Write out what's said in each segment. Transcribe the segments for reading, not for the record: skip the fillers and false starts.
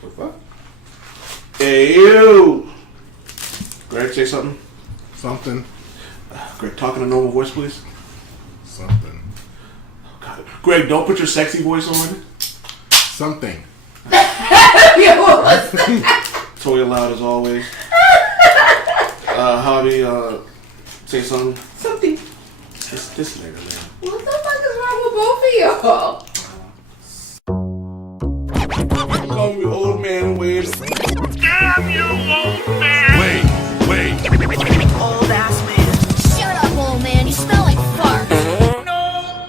The fuck? Hey, you! Greg, say something? Something. Greg, talk in a normal voice, please. Something. Oh, God. Greg, don't put your sexy voice on. Something. Toya loud as always. Javi, say something. Something. This nigga, man. What the fuck is wrong with both of y'all? Call me old man Wade. Damn you, old man! Wait. Old ass man. Shut up, old man. You smell like fart. No!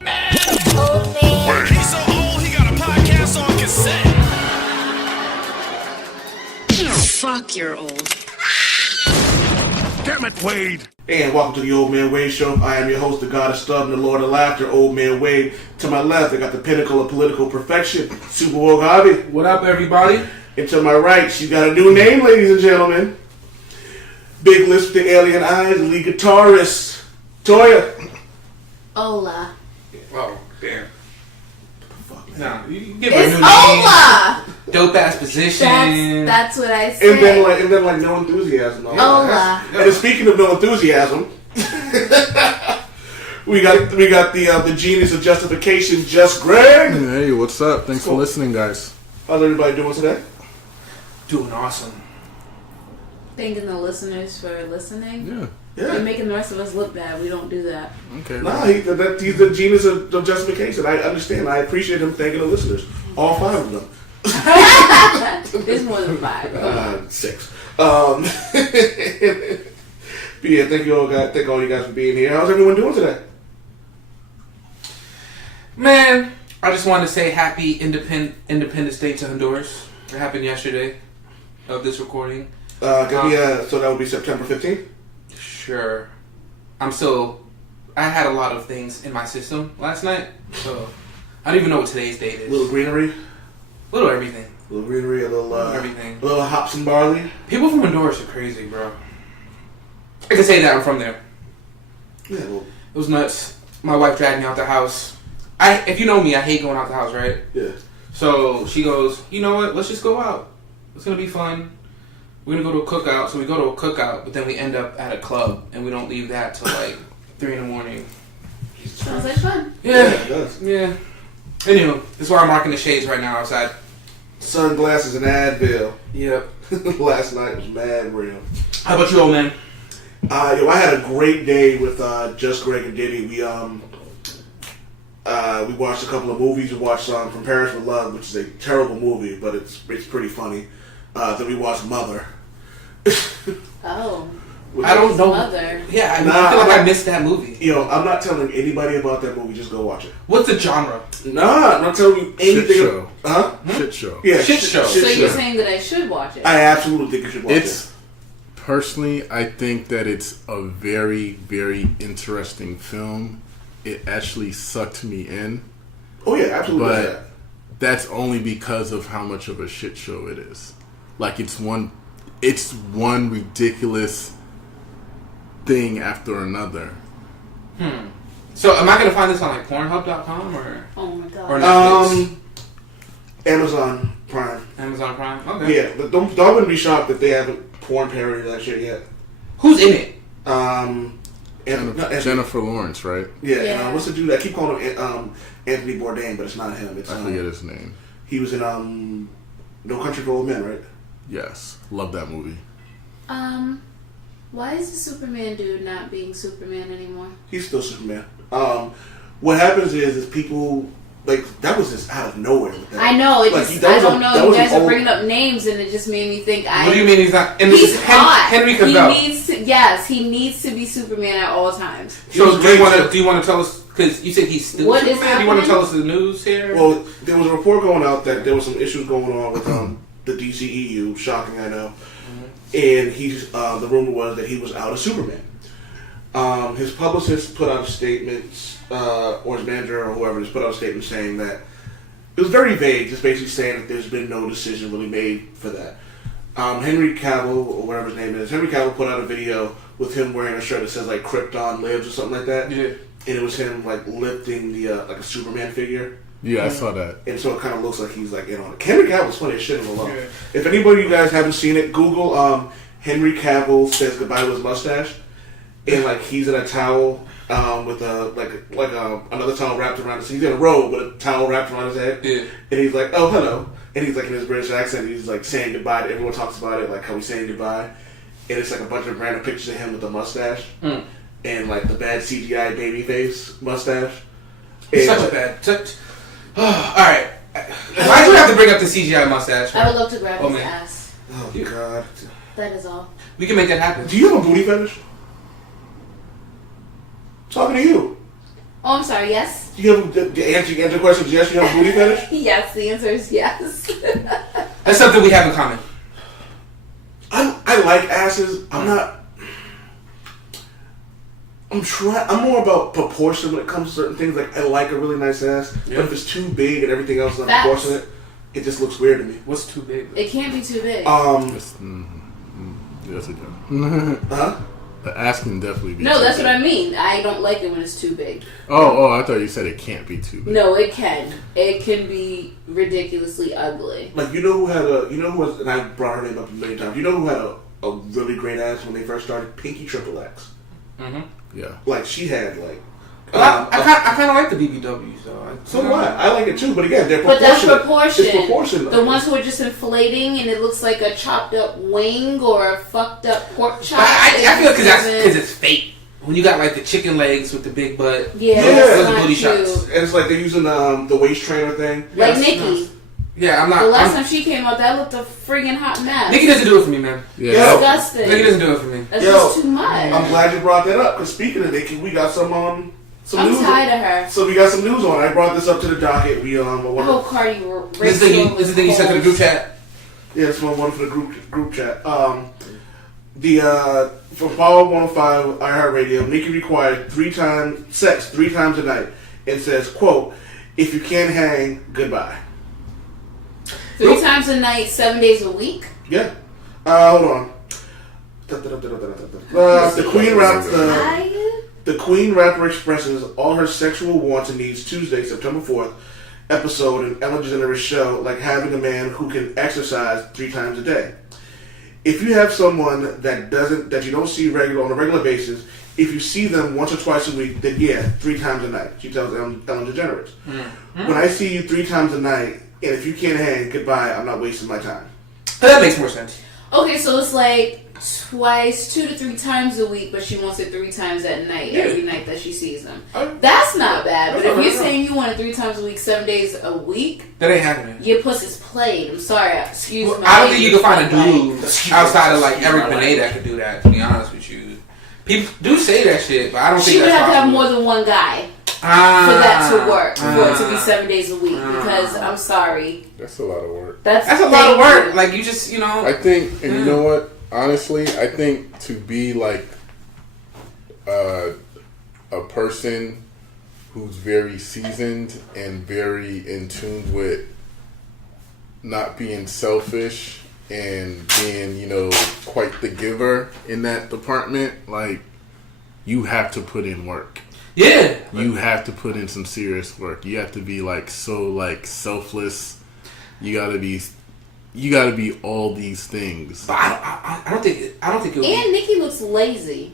Man! Old man. He's so old, he got a podcast on cassette. Fuck, you're old. Damn it, Wade. And welcome to the Old Man Wade Show. I am your host, the God of Stub and the Lord of Laughter, Old Man Wade. To my left, I got the pinnacle of political perfection, Super Woke Javi. What up, everybody? And to my right, she got a new name, ladies and gentlemen. Big lips with the alien eyes, lead guitarist, Toya. Hola. Oh, damn. Fuck, man. No, you give her a It's new hola! name. Dope ass position. That's what I said. And then like no enthusiasm. Hola. And speaking of no enthusiasm, we got the genius of justification, Just Greg. Hey, what's up? Thanks for listening, guys. How's everybody doing today? Doing awesome. Thanking the listeners for listening. Yeah. You're Yeah. making the rest of us look bad. We don't do that. Okay. Nah, he's the genius of justification. I understand. I appreciate him thanking the listeners. All 5 of them. There's more than 5. 6. But yeah, thank all you guys for being here. How's everyone doing today? Man, I just wanted to say happy Independence Day to Honduras. It happened yesterday of this recording. So that would be September 15th? Sure. I had a lot of things in my system last night, so I don't even know what today's date is. Little greenery? Little everything. Little greenery, a little everything. A little hops and barley? People from Honduras are crazy, bro. I can say that I'm from there. Yeah, well, It was nuts. My wife dragged me out the house. If you know me, I hate going out the house, right? yeah. So she goes, you know what? Let's just go out. It's gonna be fun. We're gonna go to a cookout. So we go to a cookout, but then we end up at a club, and we don't leave that till like 3 in the morning. Sounds like fun. Yeah, Yeah, it does. yeah. Anyway, this is why I'm rocking the shades right now outside. Sunglasses and Advil. Yep. Last night was mad real. How about you, old man? I had a great day with Just Greg and Diddy. We watched a couple of movies. We watched From Paris with Love, which is a terrible movie, but it's pretty funny. Then we watched Mother. Oh. I don't know. Mother. Yeah, I Nah, feel like I missed that movie. I'm not telling anybody about that movie. Just go watch it. What's the genre? Nah, I'm not telling you anything. Shit show. Huh? Shit show. Yeah, Shit show. So you're show. saying that I should watch it? I absolutely think you should watch It's personally, I think that it's a very, very interesting film. It actually sucked me in, it. Oh yeah, absolutely. but that's only because of how much of a shit show it is. Like it's one ridiculous thing after another. So am I gonna find this on like Pornhub.com or Oh my god. or Netflix? Amazon Prime. Amazon Prime? Okay. Yeah, but don't be shocked if they haven't porn parodied that shit yet. Who's in it? Jennifer Lawrence, right? Yeah, Yeah. what's the dude? I keep calling him Anthony Bourdain, but it's not him. It's I forget his name. he was in No Country for Old Men, right? Yes, love that movie. Why is the Superman dude not being Superman anymore? He's still Superman. What happens is people like that was just out of nowhere. With that. I know. It Like, just. that I was don't know. You guys are old- bringing up names, and it just made me think. What do you mean he's not? And this He's is hot. Henry He Cavill. needs to. Yes, he needs to be Superman at all times. He So was do great, you too. want to tell us? Because you said he's still What is Superman. Do you want to happening? tell us the news here? Well, there was a report going out that there was some issues going on with the DCEU. Shocking, I know. And he's the rumor was that he was out of Superman. His publicist put out a statement, or his manager or whoever just put out a statement saying that it was very vague, just basically saying that there's been no decision really made for that. Henry Cavill, or whatever his name is, Henry Cavill put out a video with him wearing a shirt that says like Krypton lives or something like that. Yeah. And it was him like lifting the like a Superman figure Yeah, I saw that. And so it kind of looks like he's like in on it. Henry Cavill's funny as shit in the alone. Yeah. If anybody of you guys haven't seen it, Google Henry Cavill says goodbye to his mustache, and like he's in a towel with another towel wrapped around his. He's in a robe with a towel wrapped around his head. Yeah. And he's like, "Oh, hello," and he's like in his British accent. He's like saying goodbye to everyone. Talks about it like how he's saying goodbye, and it's like a bunch of random pictures of him with a mustache and like the bad CGI baby face mustache. Such a bad. All right. Why do you have to bring up the CGI mustache? I would love to grab his man. ass. Oh God! That is all. We can make that happen. Do you have a booty fetish? Talking to you. Oh, I'm sorry. Yes. Do you have the answer questions? Yes, you have a booty fetish. Yes. The answer is yes. That's something we have in common. I like asses. I'm more about proportion when it comes to certain things. Like I like a really nice ass, but if it's too big and everything else is unproportionate, it just looks weird to me. What's too big? It can't be too big. Yes, it can. Huh? The ass can definitely be. No, too that's big. what I mean. I don't like it when it's too big. Oh, I thought you said it can't be too big. No, it can. It can be ridiculously ugly. Like and I brought her name up a million times. You know who had a really great ass when they first started? Pinky Triple X. Mm-hmm. Yeah. Like she had like. I kind of like the BBWs though. So do I. I like it too, but again, they're But proportionate. that's proportion. It's proportionate. The ones who are just inflating and it looks like a chopped up wing or a fucked up pork chop. I feel because it's fake. When you got like the chicken legs with the big butt. Yeah, Yeah. that's Those are not booty cute. shots. And it's like they're using the waist trainer thing. Like Yes. Nicki. Yeah, I'm not. The last time she came out, that looked a friggin' hot mess. Nicki doesn't do it for me, man. Yeah. Disgusting. Nicki doesn't do it for me. That's Yo, just too much. I'm glad you brought that up because speaking of Nicki, we got some I'm news. tired of her. So we got some news on. I brought this up to the docket. We I hope Cardi rapes This is the thing you sent to the group chat. Yeah, it's one for the group chat. For Power 105 iHeartRadio, Nicki required sex three times a night, and says, "quote If you can't hang, goodbye." 3 times a night, 7 days a week. Yeah. Hold on. The Queen rapper expresses all her sexual wants and needs Tuesday, September 4th, episode in Ellen DeGeneres' show, like having a man who can exercise 3 times a day. If you have someone that you don't see on a regular basis, if you see them once or twice a week, then yeah, 3 times a night. She tells Ellen DeGeneres. When I see you 3 times a night, and if you can't hang, goodbye, I'm not wasting my time. That makes more sense. Okay, so it's like 2 to 3 times a week, but she wants it 3 times at night, every night that she sees him. That's not bad, but if you're saying you want it 3 times a week, 7 days a week, That ain't happening. your pussy's played. I'm sorry, excuse me. I don't think you can find a dude Like- outside of like Eric Benet that could do that. To be honest with you, people do say that shit, but I don't She think would that's have to have possible. more than one guy for that to work, for it to be 7 days a week, because I'm sorry. That's a lot of work. That's a lot of work. Like you just, I think, and you know what? Honestly, I think to be like a person who's very seasoned and very in tune with not being selfish and being, quite the giver in that department, like, you have to put in work. Yeah. You have to put in some serious work. You have to be so selfless. You gotta be all these things. But I don't think it would And Nicki looks lazy.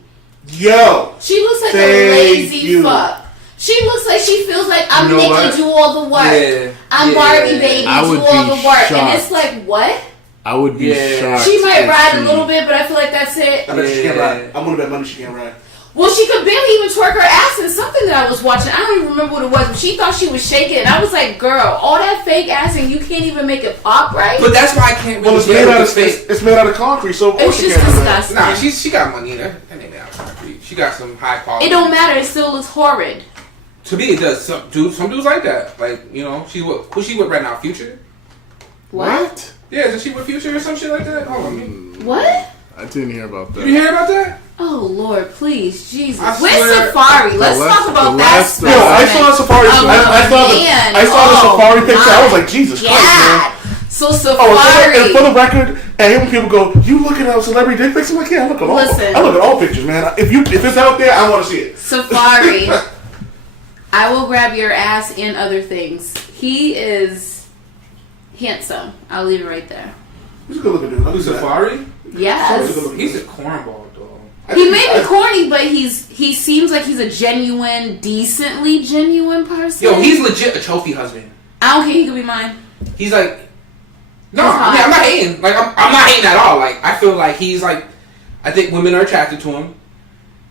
Yo! She looks like Thank a lazy you. fuck. She looks like she feels like I'm You know Nicki, what? do all the work. Yeah. I'm Yeah. Barbie baby, I do would all be the work. And shocked. it's like, what? I would be Yeah. shocked. She might if ride she- a little bit, but I feel like that's it. I bet she can't Yeah. ride. I'm gonna bet money she can't ride. Well, she could barely even twerk her ass in something that I was watching. I don't even remember what it was, but she thought she was shaking. And I was like, girl, all that fake ass and you can't even make it pop, right? But that's why I can't really Well, it's get made with out the of fake. it's made out of concrete, so of course It's she just can't do that. disgusting. Nah, she got money. That ain't made out of concrete. She got some high quality. It don't matter. It still looks horrid. To me, it does. Some dudes like that. Like, who's she with right now? Future? What? Yeah, isn't she with Future or some shit like that? Hold on. What? I didn't hear about You that. didn't hear about that? Oh, Lord, please. Jesus. I Where's swear- Safari? Let's talk about that last- Yo, I saw the Safari. Oh, man. I saw the Oh, Safari picture. I was my like, Jesus Christ, man. God. So Oh, Safari. and for the record, and hear when people go, "You looking at celebrity dick pics?" I'm like, "Yeah, I look at all. Listen. I look at all pictures, man. If it's out there, I want to see it." Safari. I will grab your ass and other things. He is handsome. I'll leave it right there. He's a good looking dude. Who's Safari? Yes. He's a cornball, though. He may be corny, but he seems like he's a decently genuine person. Yo, he's legit a trophy husband. I don't care. He could be mine. He's like, no, I mean, I'm not hating. Like, I'm not hating at all. Like, I feel like he's like, I think women are attracted to him.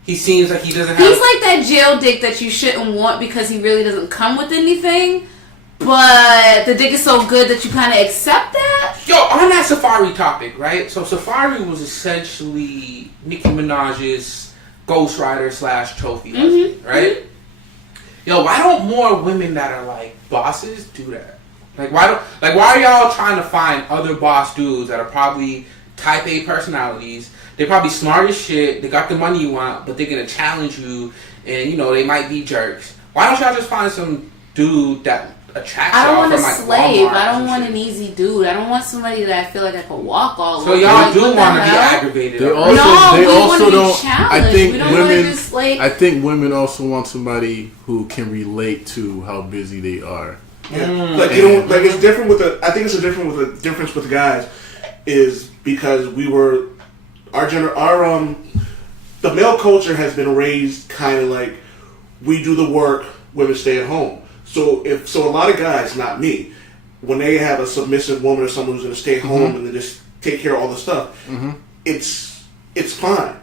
He seems like he doesn't have. He's like that jail dick that you shouldn't want because he really doesn't come with anything. But the dick is so good that you kind of accept that. Yo, on that Safari topic, right? So Safari was essentially Nicki Minaj's Ghost Rider / trophy husband, right? Mm-hmm. Yo, why don't more women that are like bosses do that? Like why are y'all trying to find other boss dudes that are probably type A personalities? They're probably smart as shit. They got the money you want, but they're gonna challenge you, and you know they might be jerks. Why don't y'all just find some dude that attracts y'all? I don't want a from, like, slave. Walmart I don't or want shit? an easy dude. I don't want somebody that I feel like I could walk all over. So y'all like, do what want to the be hell? aggravated. They right? also, No, they we also wanna be don't. I challenged. think We don't wanna women. just, like- I think women also want somebody who can relate to how busy they are. Yeah. Like you know, like it's different with the. I think it's a difference with the guys is because we were the male culture has been raised kind of like we do the work, women stay at home. So a lot of guys, not me, when they have a submissive woman or someone who's going to stay home and they just take care of all the stuff, it's fine.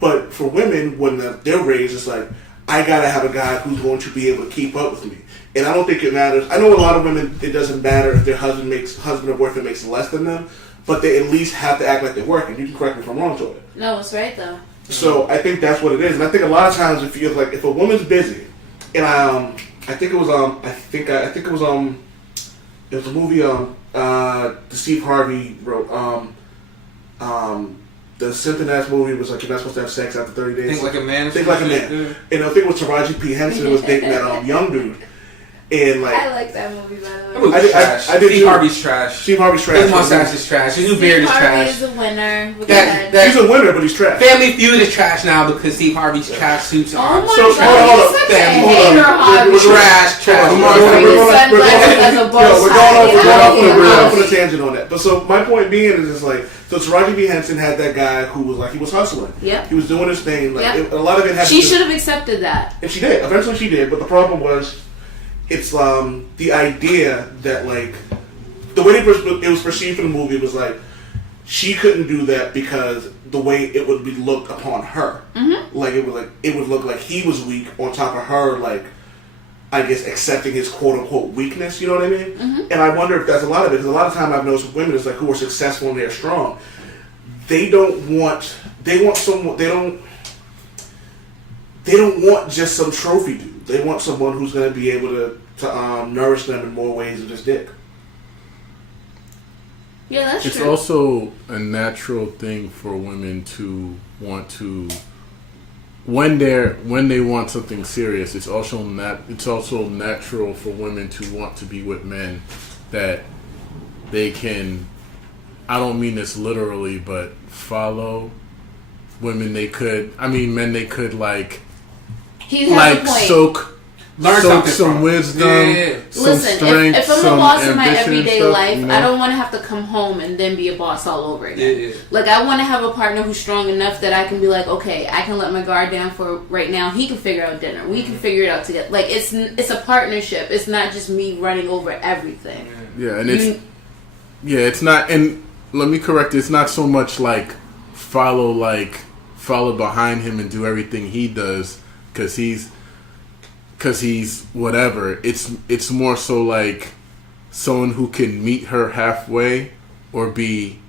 But for women, when they're raised, it's like I gotta have a guy who's going to be able to keep up with me. And I don't think it matters. I know a lot of women, it doesn't matter if their husband or boyfriend makes less than them, but they at least have to act like they're working. You can correct me if I'm wrong, Toya. No, it's right though. So I think that's what it is, and I think a lot of times if a woman's busy, and I think it was it was a movie the Steve Harvey wrote the symptom ass movie was like you're not supposed to have sex after 30 days. Think like a man. Think like a man. And I think it was Taraji P. Henson was dating that young dude. And like I like that movie by the That way. movie's trash. I did Steve too. Harvey's trash. Steve Harvey's trash. His mustache is trash. His new beard is Steve Harvey trash. is a winner. That He's a winner, but he's trash. Family Feud is trash now because Steve Harvey's trash suits Oh are my So, god, hold he's up. such a Damn, hold hater, up. Harvey. trash. Wearing We're sunglasses as a bow we're tie. going I off on hate a tangent on that. But so my point being is just like so Taraji P. Henson had that guy who was like he was hustling. Yep. He was doing his thing. Like Yep. a lot of it had She to do- should have accepted that. And she did. Eventually she did. But the problem was, it's the idea that like the way it was perceived in the movie was like she couldn't do that because the way it would be looked upon her. Mm-hmm. Like it would look like he was weak on top of her. Like I guess accepting his quote unquote weakness. You know what I mean? Mm-hmm. And I wonder if that's a lot of it because a lot of time I've noticed with women is like who are successful and they're strong. They want someone. They don't want just some trophy dude. They want someone who's going to be able to nourish them in more ways than just dick. Yeah, that's It's true. also a natural thing for women to want to when they want something serious. It's also natural for women to want to be with men that they can. I don't mean this literally, but follow women. Men. They could like. He has a point. soak Learn soak something some from. wisdom, Yeah. some Listen, strength, if I'm a some boss in my ambition and everyday stuff, life, you know? I don't want to have to come home and then be a boss all over again. Yeah. Like, I want to have a partner who's strong enough that I can be like, okay, I can let my guard down for right now. He can figure out dinner. We can figure it out together. Like, it's a partnership. It's not just me running over everything. Yeah, and it's not. And let me correct it. It's not so much like follow behind him and do everything he does because he's whatever. It's more so like someone who can meet her halfway or be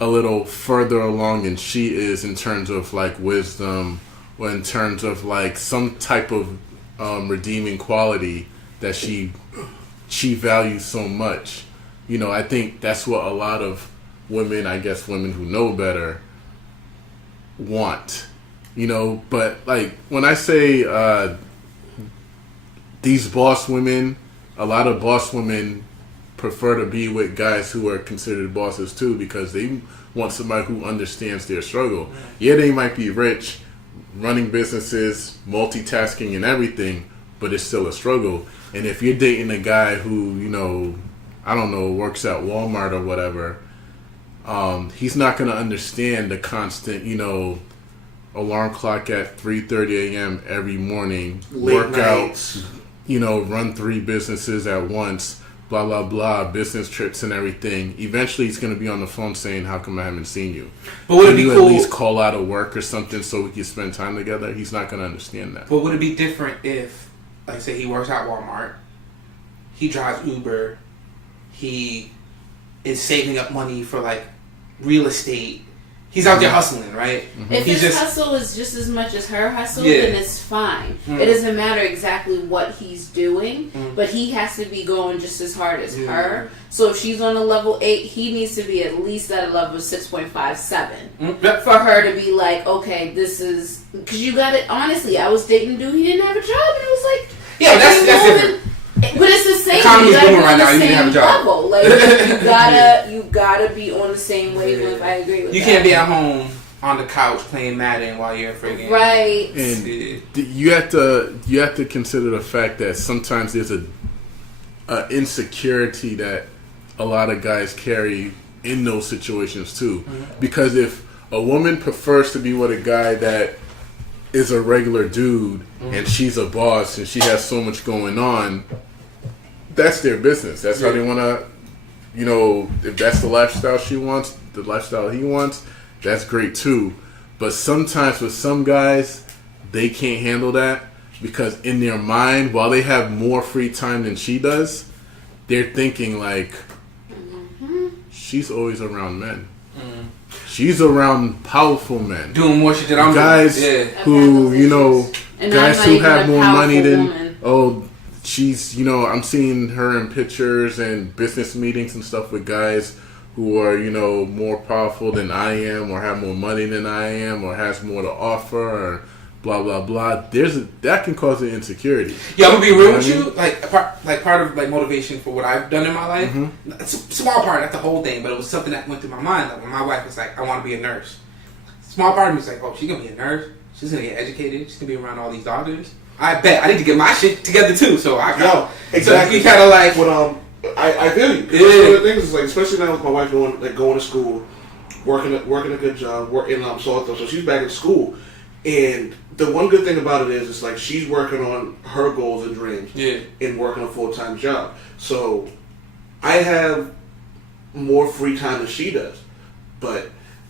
a little further along than she is in terms of like wisdom or in terms of like some type of redeeming quality that she values so much. You know, I think that's what a lot of women, I guess women who know better, want. You know, but like when I say these boss women, a lot of boss women prefer to be with guys who are considered bosses too because they want somebody who understands their struggle. Yeah, they might be rich, running businesses, multitasking and everything, but it's still a struggle. And if you're dating a guy who, you know, I don't know, works at Walmart or whatever, he's not going to understand the constant, you know, alarm clock at 3:30 a.m. every morning, work out, you know, run 3 businesses at once, blah, blah, blah, business trips and everything. Eventually he's going to be on the phone saying, how come I haven't seen you? But would it be you cool? At least call out of work or something so we can spend time together? He's not going to understand that. But would it be different if, like, say he works at Walmart, he drives Uber, he is saving up money for, like, real estate. He's out there hustling, right? Mm-hmm. If his hustle is just as much as her hustle, then it's fine. It doesn't matter exactly what he's doing, but he has to be going just as hard as her. So if she's on a level 8, he needs to be at least at a level 6.57 for her to be like, okay, this is... Because you got it, honestly, I was dating a dude, he didn't have a job, and it was like... Yeah, that's different. But it's the same. Economy's booming right now. You need to have a job. Level. Like you gotta be on the same wavelength. I agree with that. You can't be at home on the couch playing Madden while you're freaking right. And you have to consider the fact that sometimes there's a insecurity that a lot of guys carry in those situations too. Mm-hmm. Because if a woman prefers to be with a guy that is a regular dude and she's a boss and she has so much going on, that's their business. That's how they want to, you know, if that's the lifestyle she wants, the lifestyle he wants, that's great too. But sometimes with some guys, they can't handle that because in their mind, while they have more free time than she does, they're thinking like, she's always around men. She's around powerful men. Doing more shit than I'm guys doing. who, you know, and guys who have more money than, woman. She's, you know, I'm seeing her in pictures and business meetings and stuff with guys who are, you know, more powerful than I am or have more money than I am or has more to offer or blah, blah, blah. That can cause an insecurity. Yeah, I'm going to be real with you. Like part of like motivation for what I've done in my life, it's a small part, not the whole thing, but it was something that went through my mind. Like when my wife was like, I want to be a nurse. Small part of me was like, oh, she's going to be a nurse. She's going to get educated. She's going to be around all these doctors. I bet I need to get my shit together too. So I got exactly. So you kind of like I feel you. One of the things is like, especially now with my wife going to school, working a good job, so she's back in school, and the one good thing about it is it's like she's working on her goals and dreams, and working a full-time job. So I have more free time than she does, but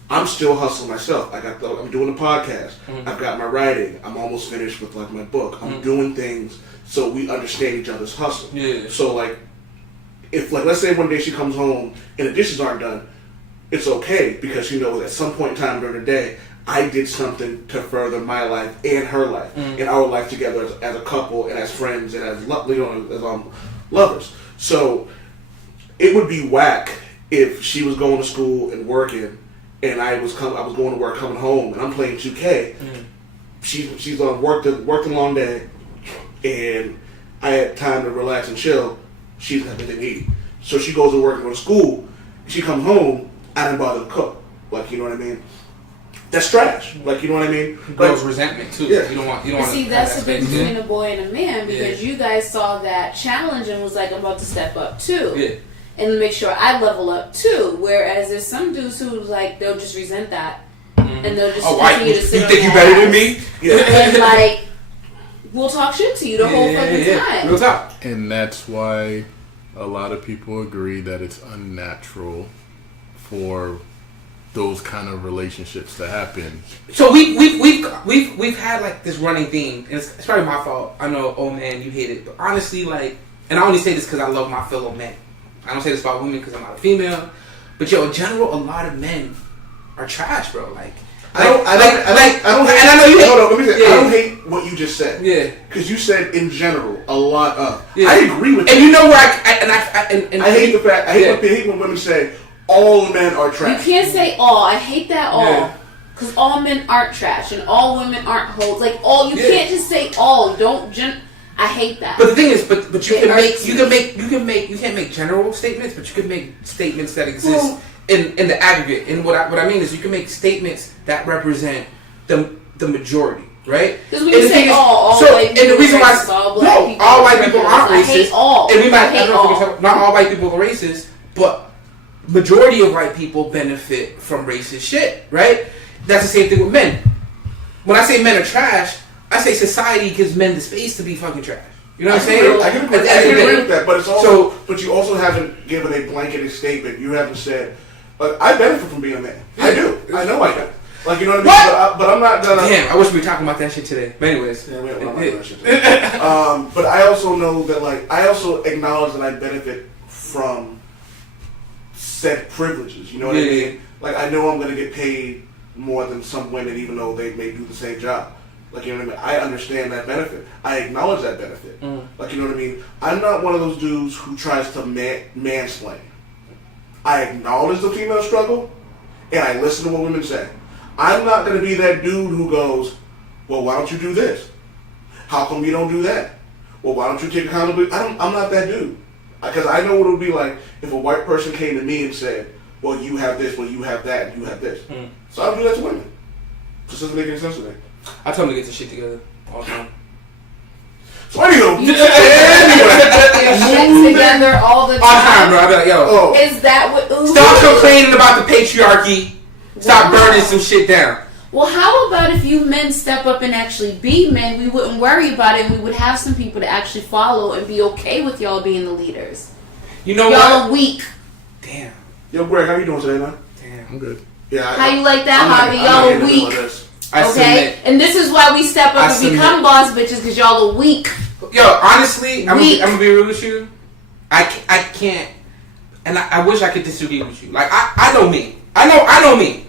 I'm still hustling myself. I'm doing a podcast. I've got my writing. I'm almost finished with like my book. I'm doing things so we understand each other's hustle. Yeah. So like, if like let's say one day she comes home and the dishes aren't done, it's okay because she knows at some point in time during the day I did something to further my life and her life and our life together as a couple and as friends and as lovers. So it would be whack if she was going to school and working. And I was going to work, coming home, and I'm playing 2K. She's on worked a long day, and I had time to relax and chill. She's got everything eating, so she goes to work and go to school. She comes home, I didn't bother to cook. Like, you know what I mean? That's trash. Like, you know what I mean? Girls resentment too. Yeah. You don't want. See, that's the difference between a boy and a man because you guys saw that challenge and was like, I'm about to step up too. Yeah. And make sure I level up too. Whereas there's some dudes who like they'll just resent that, and they'll just continue to sit. You think you better than me? Yeah. And like, we'll talk shit to you the whole fucking time. Real talk. And that's why a lot of people agree that it's unnatural for those kind of relationships to happen. So we've had like this running theme, and it's probably my fault. I know, oh man, you hate it, but honestly, like, and I only say this because I love my fellow men. I don't say this about women because I'm not a female, but in general, a lot of men are trash, bro. Like, I don't hate what you just said. Yeah, because you said in general a lot of. Yeah. I agree with. And you know where I hate the fact. I hate when women say all men are trash. You can't say all. I hate that all. Because all men aren't trash and all women aren't hoes. Like all, you can't just say all. Don't. I hate that. But the thing is, but you can't make general statements, but you can make statements that exist in the aggregate. And what I mean is, you can make statements that represent the majority. right? Because when you say all white people, and the reason why racist, all black people, all white people aren't I racist. hate all. And we might I hate all. not all white people are racist, but majority of white people benefit from racist shit, right? That's the same thing with men. When I say men are trash, I say society gives men the space to be fucking trash. You know what I'm saying? I can agree with that, but it's also, but you also haven't given a blanketed statement. You haven't said, "But I benefit from being a man." I do. I know I do. Like, you know what I mean? But I'm not gonna. Damn, I wish we were talking about that shit today. But anyways, yeah, we're not talking about that shit today. But I also know that, like, I also acknowledge that I benefit from said privileges. You know what I mean? Like, I know I'm gonna get paid more than some women, even though they may do the same job. Like, you know what I mean? I understand that benefit. I acknowledge that benefit. Like, you know what I mean? I'm not one of those dudes who tries to mansplain. I acknowledge the female struggle, and I listen to what women say. I'm not going to be that dude who goes, well, why don't you do this? How come you don't do that? Well, why don't you take accountability? I'm not that dude. Because I know what it would be like if a white person came to me and said, well, you have this, well, you have that, and you have this. So I'll do that to women. This doesn't make any sense to me. I told him to get this shit together all the time. So anywho, You get shit together all the All the time, bro. I be like, yo, Is that what? stop complaining about the patriarchy. Stop burning some shit down. Well, how about if you men step up and actually be men? We wouldn't worry about it, and we would have some people to actually follow and be okay with y'all being the leaders. You know y'all what? are weak. Damn. Yo, Greg, how you doing today, man? Damn. I'm good. Yeah. How you like that, Harvey? Y'all are weak. I Okay? submit. And this is why we step up and become boss bitches, because y'all are weak. Yo, honestly, I'm gonna be real with you. I can't, and I wish I could disagree with you. Like, I know me. I know me.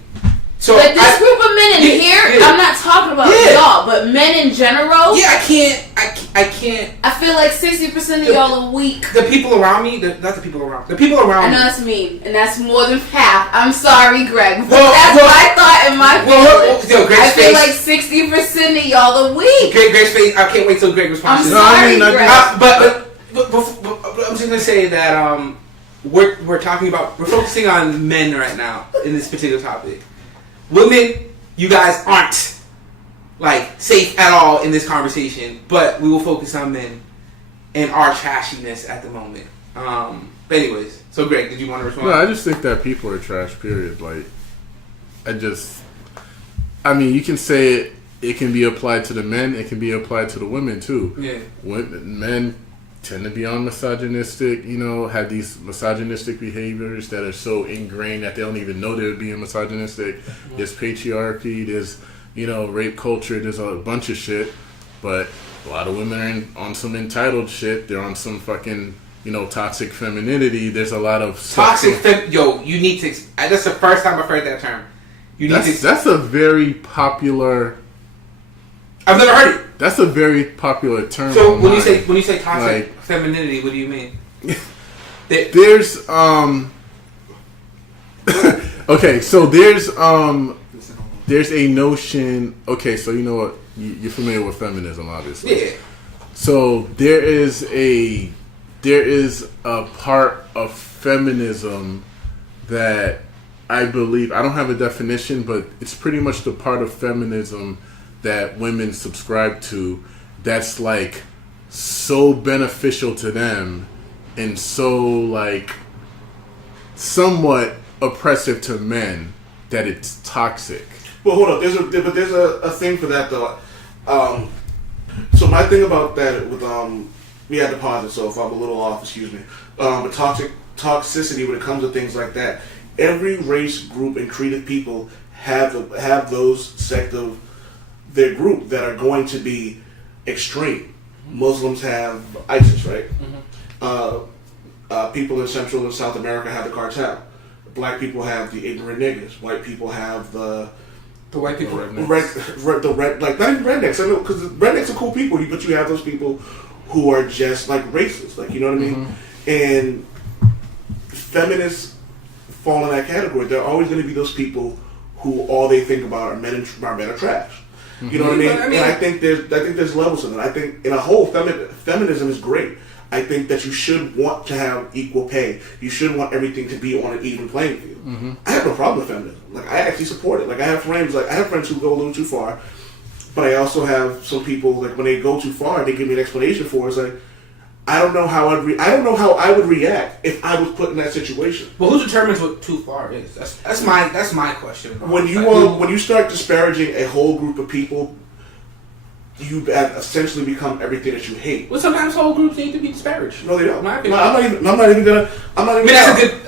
So But this group of men in here, I'm not talking about y'all, but men in general. Yeah, I can't. I feel like 60% of y'all are weak. The people around me, not the people around. The people around I me. know that's mean, and that's more than half. I'm sorry, Greg, but Well, that's what I thought in my feelings. Greg's I feel face. like 60% of y'all are weak. Greg's face. I can't wait till Greg responds. I'm to sorry, this. Greg. But I'm just gonna say that we're talking about, we're focusing on men right now in this particular topic. Women, you guys aren't like safe at all in this conversation, but we will focus on men and our trashiness at the moment. But anyways, so Greg, did you want to respond? No, I just think that people are trash, period. Like, I mean, you can say it can be applied to the men, it can be applied to the women too. Yeah. Men tend to be on misogynistic, have these misogynistic behaviors that are so ingrained that they don't even know they're being misogynistic. There's patriarchy, there's, rape culture, there's a bunch of shit. But a lot of women are on some entitled shit. They're on some fucking, toxic femininity. There's a lot of toxic you need to. That's the first time I've heard that term. That's a very popular. I've never heard it. That's a very popular term. So when you say toxic femininity, what do you mean? There's okay, so there's a notion. Okay, so you know what? You're familiar with feminism, obviously. Yeah. So there is a part of feminism that I believe, I don't have a definition, but it's pretty much the part of feminism that women subscribe to that's like so beneficial to them and so like somewhat oppressive to men that it's toxic. Well, hold up. There's a thing for that though. So my thing about that with we had to pause it, so if I'm a little off, excuse me. But toxicity when it comes to things like that, every race, group, and creed of people have those sect of their group that are going to be extreme. Muslims have ISIS, right? People in Central and South America have the cartel. Black people have the ignorant niggas. White people have the white people. Like not even rednecks. I know, because rednecks are cool people, but you have those people who are just like racist. Like, you know what I mean? And feminists fall in that category. There are always going to be those people who all they think about are men are trash. You know what I mean? And I think there's levels of it. I think in a whole feminism is great. I think that you should want to have equal pay. You should want everything to be on an even playing field. I have no problem with feminism. Like, I actually support it. Like, I have friends who go a little too far, But I also have some people, like, when they go too far, they give me an explanation for it. It's like, I don't know how I would react if I was put in that situation. Well, who determines what too far is? That's my question. When you start disparaging a whole group of people, you have essentially become everything that you hate. Well, sometimes whole groups need to be disparaged. No, they don't. My No, opinion. I'm not even gonna. I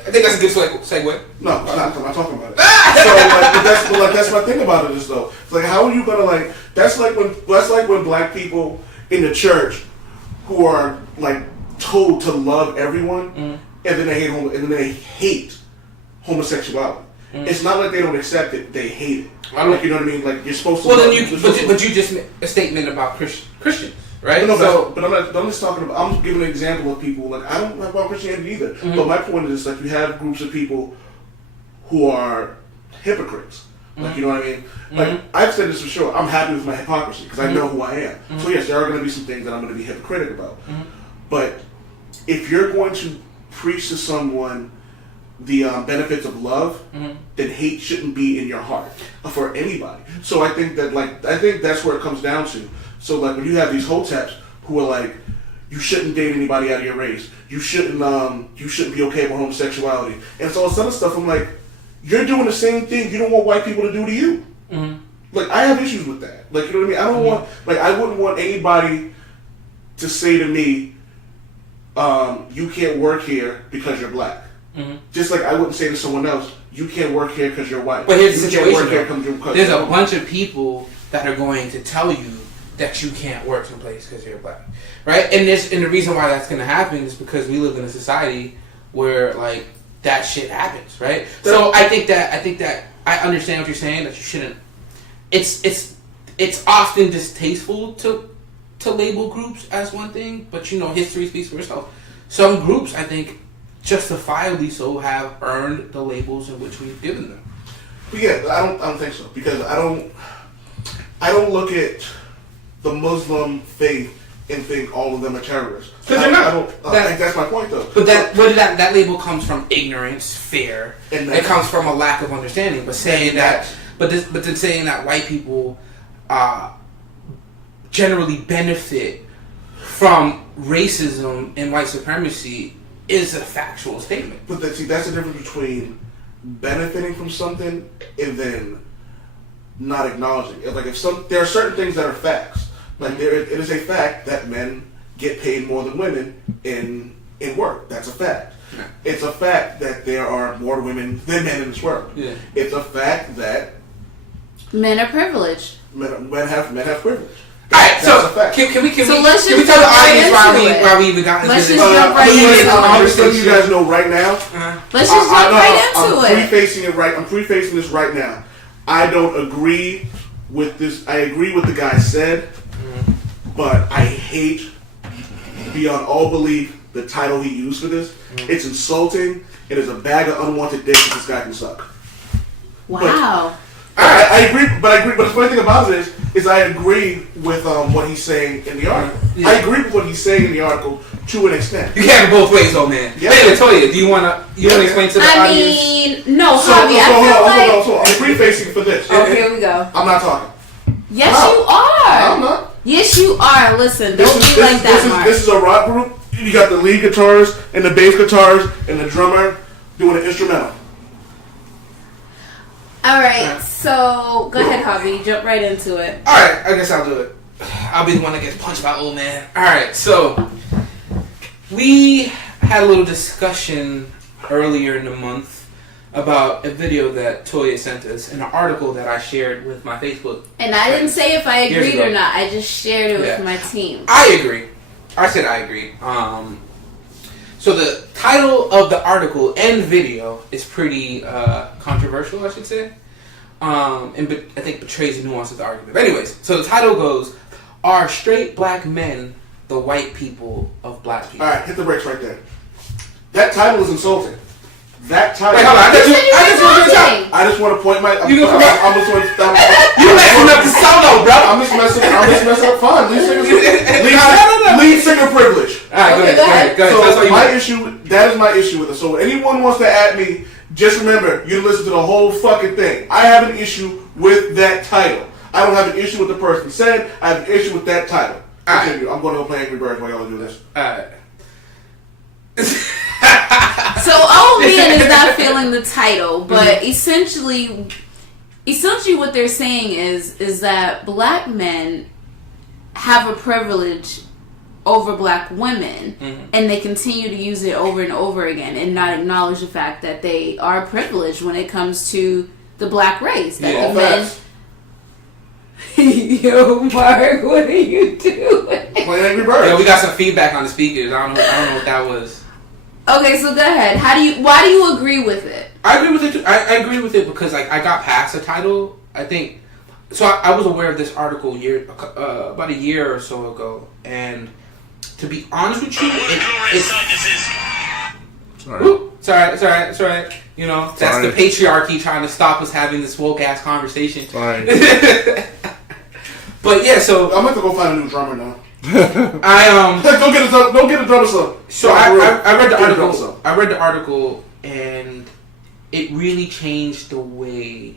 think that's a good segue. No, I'm not talking about it. So, that's my thing about it is though. It's like, how are you gonna like? That's like when black people in the church who are like told to love everyone, and then they hate homosexuality. It's not like they don't accept it; they hate it. Like, you know what I mean? Like, you're supposed to. Well, then but you just made a statement about Christians, right? But I'm just talking about. I'm giving an example of people. Like, I don't have about Christianity either. But my point is, like, you have groups of people who are hypocrites. Like, you know what I mean? Like, I've said this for sure. I'm happy with my hypocrisy because I know who I am. So yes, there are going to be some things that I'm going to be hypocritical about. But if you're going to preach to someone the benefits of love, then hate shouldn't be in your heart for anybody. So I think that's where it comes down to. So like when you have these hoteps who are like, you shouldn't date anybody out of your race. You shouldn't be okay with homosexuality. And so all this other stuff, I'm like, you're doing the same thing you don't want white people to do to you. Like, I have issues with that. Like, you know what I mean? I don't want, like, I wouldn't want anybody to say to me, you can't work here because you're black. Just like I wouldn't say to someone else, you can't work here because you're white. But here's the you can't work situation. here because There's you're a white. bunch of people that are going to tell you that you can't work someplace because you're black, right? And the reason why that's going to happen is because we live in a society where like that shit happens, right? So I think that I understand what you're saying, that you shouldn't. It's often distasteful to label groups as one thing, but you know, history speaks for itself. Some groups, I think, justifiably so, have earned the labels in which we've given them. But yeah, I don't think so, because I don't look at the Muslim faith and think all of them are terrorists. Because they're not. I think that's my point, though. But that label comes from ignorance, fear. And it comes from a lack of understanding. But saying that, but then saying that white people generally benefit from racism and white supremacy is a factual statement. But that's the difference between benefiting from something and then not acknowledging it. Like, there are certain things that are facts. Like, it is a fact that men get paid more than women in work. That's a fact. Yeah. It's a fact that there are more women than men in this world. Yeah. It's a fact that men are privileged. Men have privilege. Alright, so can we tell the audience why we even got into this? I'm just letting you guys know right now. Let's just jump right into it. I'm prefacing this right now. I don't agree with this. I agree with the guy said, but I hate beyond all belief the title he used for this. It's insulting. It is a bag of unwanted dick that this guy can suck. Wow. I agree. But the funny thing about it is I agree with what he's saying in the article. Yeah. I agree with what he's saying in the article to an extent. You can't both ways, though, man. Yeah. Hey, Toya, do you want to explain to the audience? No, Javi. So I'm prefacing for this. Okay, here we go. I'm not talking. Yes, you are. I'm not. Yes, you are. Listen, don't be like that, Mark. This is a rock group. You got the lead guitarist and the bass guitarist and the drummer doing an instrumental. All right, so go ahead, Javi. Jump right into it. All right, I guess I'll do it. I'll be the one that gets punched by old man. All right, so we had a little discussion earlier in the month about a video that Toya sent us, an article that I shared with my Facebook. And I didn't say if I agreed or not. I just shared it with my team. I agree. I said I agree. So the title of the article and video is pretty controversial, I should say. And I think betrays the nuance of the argument. But anyways, so the title goes, "Are straight black men the white people of black people?" Alright, hit the brakes right there. That title is insulting. That title. Wait, hold on. I just want to point my. You messing up the solo, bro. I'm just messing up. Fine. Lead singer privilege. All right, go ahead. So that is my issue with it. So when anyone wants to at me, just remember, you listen to the whole fucking thing. I have an issue with that title. I don't have an issue with the person said. I have an issue with that title. All Continue. I'm going to go play Angry Birds while y'all do this. Alright. So old man is not feeling the title, but essentially what they're saying is that black men have a privilege over black women, and they continue to use it over and over again and not acknowledge the fact that they are privileged when it comes to the black race. That the men. Yo, Mark, what are you doing? Play Angry Birds. Yeah, we got some feedback on the speakers. I don't know what that was. Okay, so go ahead. Why do you agree with it? I agree with it too. I agree with it because like I got past the title. I think so. I was aware of this article about a year or so ago, and to be honest with you, it's sorry. You know, that's the patriarchy trying to stop us having this woke ass conversation. Sorry. But yeah, so I'm going to go find a new drummer now. Go get a drummer song. So I read the article. I read the article, and it really changed the way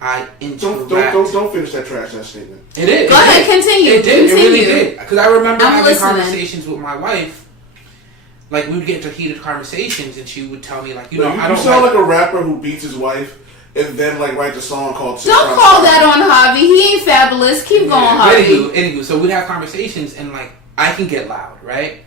I interact. Don't finish that trash ass statement. It is. Go ahead, continue. It did. It really did. Because I remember having listening. conversations with my wife. Like, we would get into heated conversations, and she would tell me, like, I don't. You sound like a rapper who beats his wife and then like writes a song called. Don't call that on Javi. He ain't fabulous. Keep going, Javi. Anywho, so we'd have conversations, and like I can get loud, right?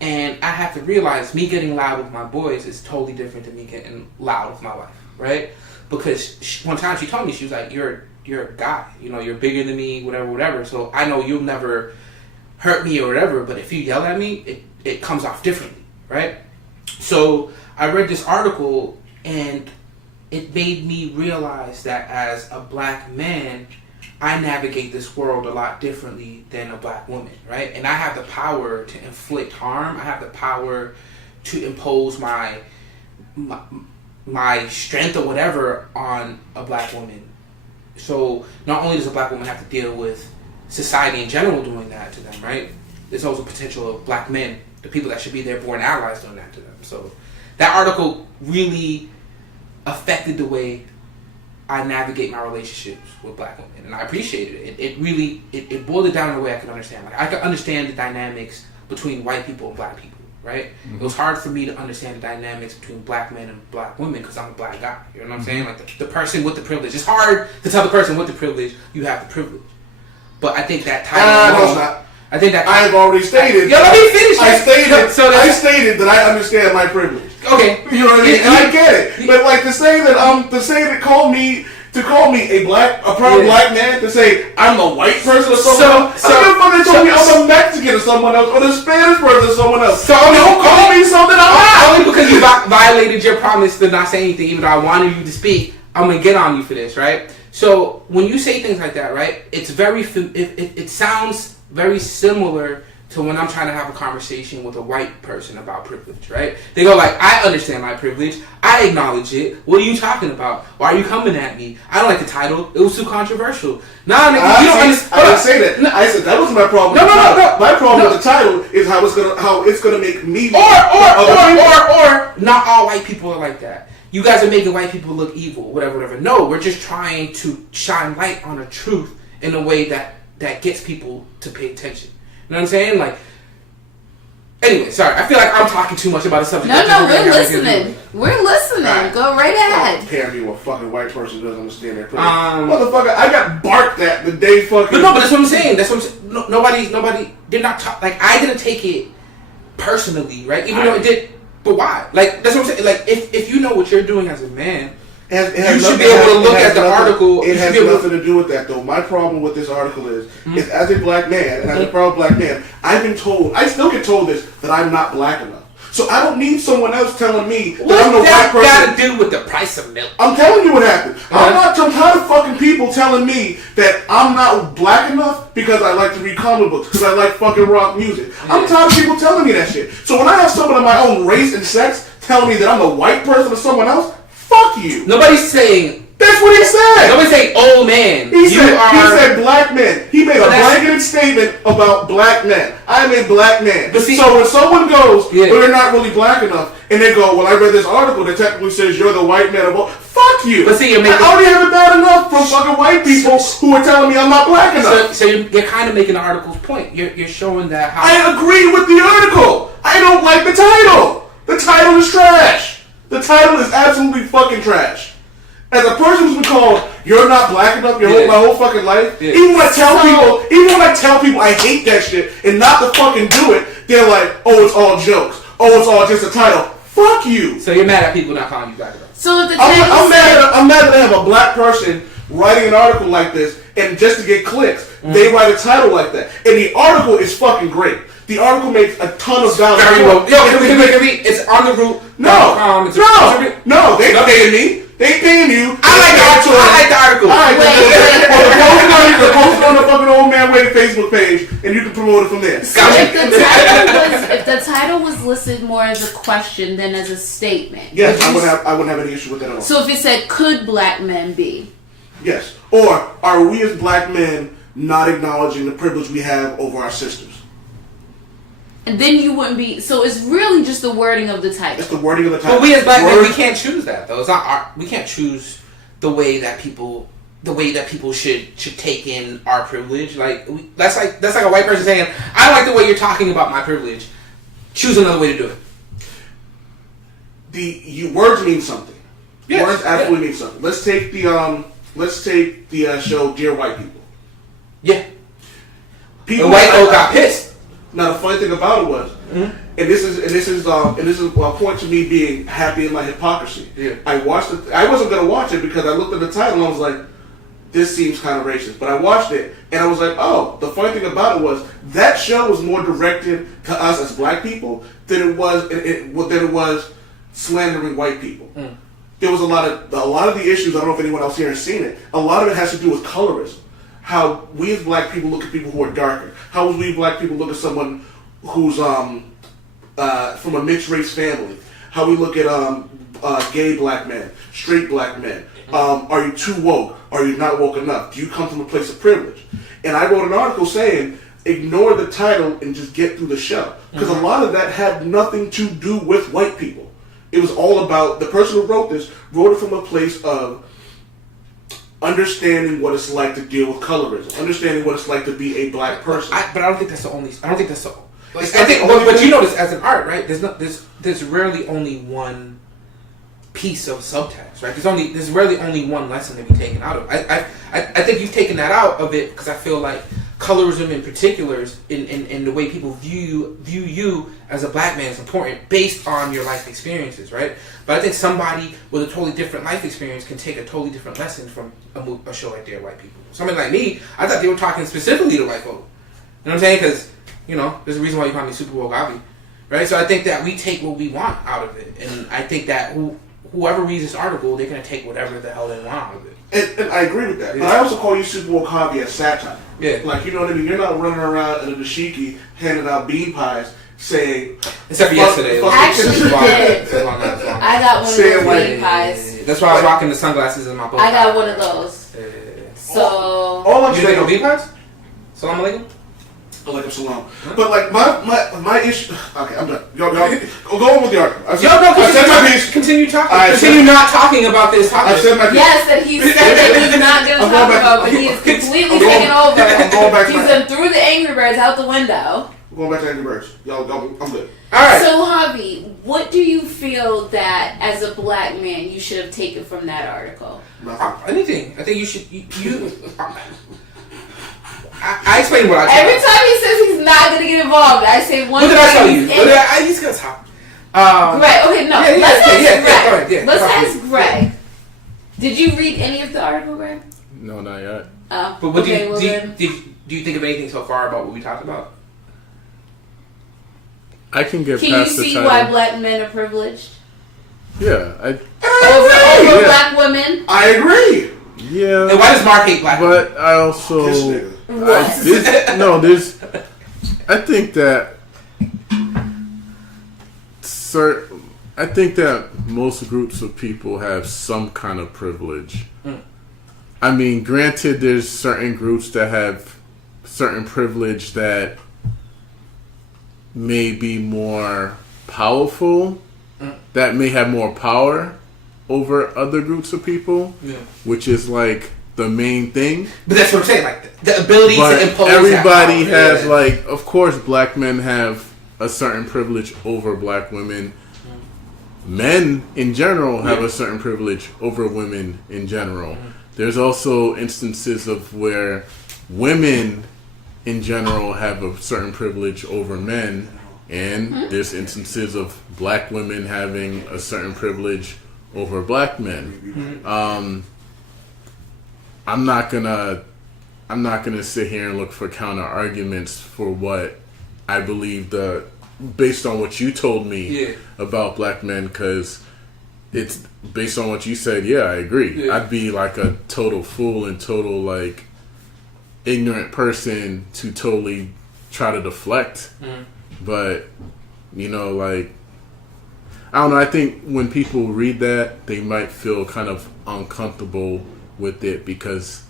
And I have to realize me getting loud with my boys is totally different than me getting loud with my wife, right? Because one time she told me, she was like, "You're a guy, you're bigger than me, whatever. So I know you'll never hurt me or whatever, but if you yell at me, it comes off differently, right?" So I read this article, and it made me realize that as a black man, I navigate this world a lot differently than a black woman, right? And I have the power to inflict harm. I have the power to impose my strength or whatever on a black woman. So not only does a black woman have to deal with society in general doing that to them, right? There's also potential of black men, the people that should be their born allies, doing that to them. So that article really affected the way I navigate my relationships with black women, and I appreciated it. It really boiled it down in a way I could understand. Like I could understand the dynamics between white people and black people, right? It was hard for me to understand the dynamics between black men and black women because I'm a black guy. You know what I'm saying? Like the person with the privilege. It's hard to tell the person with the privilege you have the privilege. But I think that title. No, it's not. I think that I have already stated. Let me finish. I stated that I understand my privilege. Okay, you know what I mean, and I get it. But like to say that call me a proud black man, to say I'm the white person or someone else. I don't fucking told me I'm a Mexican or someone else, or the Spanish person or someone else. So don't call me something I'm not. Only because you violated your promise to not say anything, even though I wanted you to speak. I'm gonna get on you for this, right? So when you say things like that, right, it's it sounds very similar to when I'm trying to have a conversation with a white person about privilege, right? They go like, I understand my privilege. I acknowledge it. What are you talking about? Why are you coming at me? I don't like the title. It was too controversial. Nah, nigga, you don't understand. I didn't say that. I said that wasn't my problem. No. My problem with the title is how it's gonna make me or not all white people are like that. You guys are making white people look evil, whatever. No, we're just trying to shine light on a truth in a way that gets people to pay attention. You know what I'm saying? Like, anyway, sorry. I feel like I'm talking too much about the subject. No, we're listening. We're listening. Right. Go right ahead. Compare me with a fucking white person who doesn't understand their privilege. Motherfucker, I got barked at the day fucking. But that's what I'm saying. Nobody did not talk. Like, I didn't take it personally, right? Even though it did. But why? Like, that's what I'm saying. Like, if you know what you're doing as a man, you should be able to look at the article. It has nothing to do with that, though. My problem with this article is as a black man, and as a proud black man, I've been told, I still get told this, that I'm not black enough. So I don't need someone else telling me that I'm the white person. What's that got to do with the price of milk? I'm telling you what happened. I'm tired of fucking people telling me that I'm not black enough because I like to read comic books, because I like fucking rock music. I'm tired of people telling me that shit. So when I have someone of my own race and sex telling me that I'm the white person or someone else, fuck you. Nobody's saying. That's what he said. Nobody's saying old man. He said black men. He made a blanketed statement about black men. I'm a black man. So when someone goes, well, they're not really black enough, and they go, well, I read this article that technically says you're the white man. Well, fuck Fuck you. But see, you're making- I already have it bad enough from fucking white people who are telling me I'm not black enough. So you're kind of making the article's point. You're showing that how... I agree with the article. I don't like the title. The title is trash. The title is absolutely fucking trash. As a person who's been called, you're not black enough my whole fucking life, even when I tell people I hate that shit and not to fucking do it, they're like, oh, it's all jokes. Oh, it's all just a title. Fuck you. So you're mad at people not calling you black enough. So if the I'm mad that I have a black person writing an article like this, and just to get clicks, they write a title like that. And the article is fucking great. The article makes a ton of value. Very well. Yo, can we, it's on the root. No, they paying me. They ain't paying you. I like the article. All right, the post on the fucking Old Man Wade Facebook page, and you can promote it from there. So if the title was listed more as a question than as a statement. Yes, I wouldn't have any issue with that at all. So if it said, could black men be? Yes. Or are we as black men not acknowledging the privilege we have over our sisters? And then you wouldn't be. So it's really just the wording of the title. It's the wording of the title. But we as black men, we can't choose that though. It's not we can't choose the way that people should take in our privilege. Like that's like a white person saying, I don't like the way you're talking about my privilege. Choose another way to do it. Words mean something. Yes, words absolutely mean something. Let's take the show Dear White People. Yeah. People the white folk got pissed. Now the funny thing about it was, and this is a point to me being happy in my hypocrisy. Yeah. I watched it. I wasn't gonna watch it because I looked at the title and I was like, this seems kind of racist. But I watched it and I was like, oh, the funny thing about it was that show was more directed to us as black people than it was slandering white people. There was a lot of the issues. I don't know if anyone else here has seen it. A lot of it has to do with colorism. How we as black people look at people who are darker. How we black people look at someone who's from a mixed race family. How we look at gay black men, straight black men. Are you too woke? Are you not woke enough? Do you come from a place of privilege? And I wrote an article saying, ignore the title and just get through the show. Because a lot of that had nothing to do with white people. It was all about, the person who wrote this wrote it from a place of understanding what it's like to deal with colorism, understanding what it's like to be a black person. But I don't think that's the only. I don't think that's the. But you know this as an art, right? There's rarely only one piece of subtext, right? There's rarely only one lesson to be taken out of. I think you've taken that out of it because I feel like colorism in particular, in the way people view you as a black man is important based on your life experiences, right? But I think somebody with a totally different life experience can take a totally different lesson from a show like Dear White People. Somebody like me, I thought they were talking specifically to white folk. You know what I'm saying? Because, there's a reason why you call me Super Woke Abby, right? So I think that we take what we want out of it. And I think that whoever reads this article, they're going to take whatever the hell they want out of it. And I agree with that. Yeah. But I also call you Super Woke Hobby as satire. Yeah. Like, you know what I mean? You're not running around in a dashiki handing out bean pies saying... Except for yesterday. Actually, I got one of those bean pies. That's why I was rocking the sunglasses in my book. I got one of those. So... All I'm saying... You think bean pies? Salam alaikum? Alaikum salam. But like my issue... Okay, I'm done. Y'all go on with the article. I said my piece. Continue talking. Continue not talking about this topic. I said my piece. Yes, that he said that he's not going to talk about, but he is completely taken over. I'm going back to threw the Angry Birds out the window. I'm going back to Angry Birds. Y'all, I'm good. All right. So, Javi, what do you feel that as a black man you should have taken from that article? Anything. I think you should. I explain what I told. Every time he says he's not going to get involved, I say one thing. What did I tell you? He's going to talk. Greg, okay, no. Let's ask Greg. Let's ask Greg. Did you read any of the article, Greg? No, not yet. But what do you think of anything so far about what we talked about? I can get Can past you the see title. why black men are privileged? Yeah, Over black women? I agree. Yeah. And why does Mark hate black women? But I also... I think that... I think that most groups of people have some kind of privilege. I mean, granted, there's certain groups that have certain privilege that may be more powerful, that may have more power over other groups of people, which is like the main thing. But that's what I'm saying, like the ability But to impose. everybody that power. has like, of course, black men have a certain privilege over black women. Men in general have a certain privilege over women in general. There's also instances of where women in general have a certain privilege over men, and there's instances of black women having a certain privilege over black men. I'm not gonna sit here and look for counter arguments for what I believe based on what you told me about black men, because it's based on what you said. Yeah, I agree. I'd be like a total fool and total like ignorant person to totally try to deflect. But you know, like, I don't know. I think when people read that, they might feel kind of uncomfortable with it because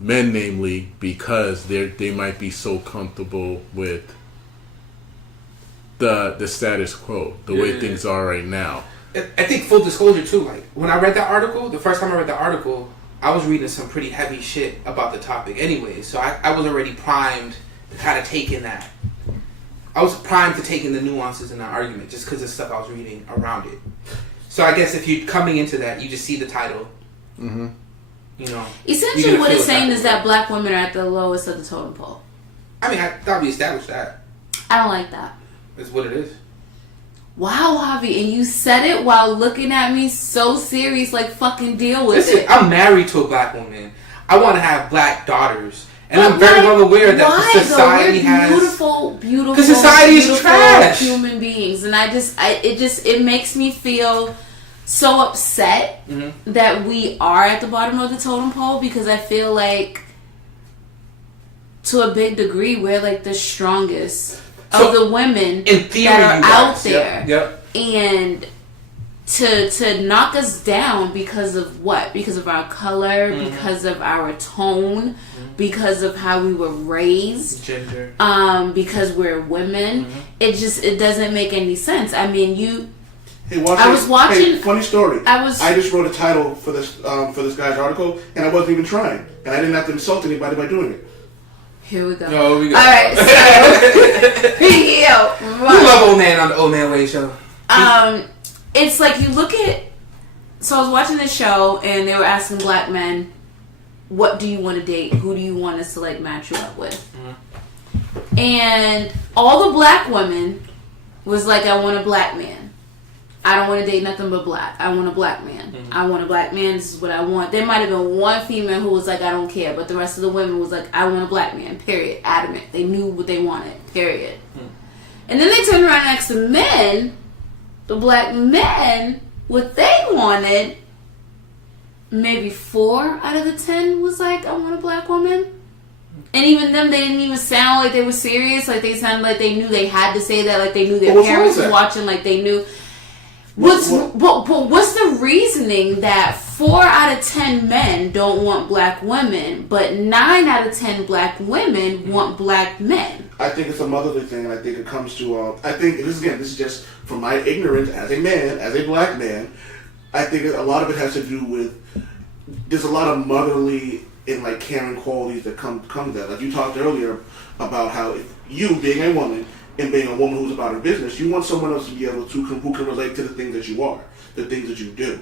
men, namely, because they might be so comfortable with the status quo, the way things are right now. I think full disclosure too, like when I read that article, the first time I read the article, I was reading some pretty heavy shit about the topic anyway, so I was already primed to kind of take in that. I was primed to take in the nuances in that argument just because of stuff I was reading around it. So I guess if you're coming into that, you just see the title. You know. Essentially what it's saying is that black women are at the lowest of the totem pole. I mean, I thought we established that. I don't like that. That's what it is. Wow, Javi, and you said it while looking at me so serious, like fucking deal with Listen, it. I'm married to a black woman. I want to have black daughters. And I'm very well aware that the society has beautiful, because society is trash. Human beings, and it makes me feel so upset that we are at the bottom of the totem pole, because I feel like to a big degree we're like the strongest of the women in theory, that are out there, Yep. and to knock us down because of what? Because of our color, because of our tone, because of how we were raised, gender, because we're women. It doesn't make any sense. I mean, Hey, I was watching. Hey, funny story. I just wrote a title for this guy's article, and I wasn't even trying, and I didn't have to insult anybody by doing it. Here we go. No, we go. All right, so We love Old Man on the Old Man Way show. It's like you look at. So I was watching this show, and they were asking black men, "What do you want to date? Who do you want us to like match you up with?" And all the black women was like, "I want a black man. I don't want to date nothing but black. I want a black man. I want a black man. This is what I want." There might have been one female who was like, "I don't care," but the rest of the women was like, "I want a black man." Period. Adamant. They knew what they wanted. Period. And then they turned around and asked the men, the black men, what they wanted. Maybe 4 out of the 10 was like, "I want a black woman." And even them, they didn't even sound like they were serious. Like they sounded like they knew they had to say that. Like they knew their parents were watching. Like they knew. What's the reasoning that 4 out of 10 men don't want black women, but 9 out of 10 black women want black men? I think it's a motherly thing, and I think it comes to. I think this is just from my ignorance as a man, as a black man. I think a lot of it has to do with. There's a lot of motherly and like caring qualities that come to that. Like you talked earlier about how if you being a woman. And being a woman who's about her business, you want someone else to be able to who can relate to the things that you are, the things that you do.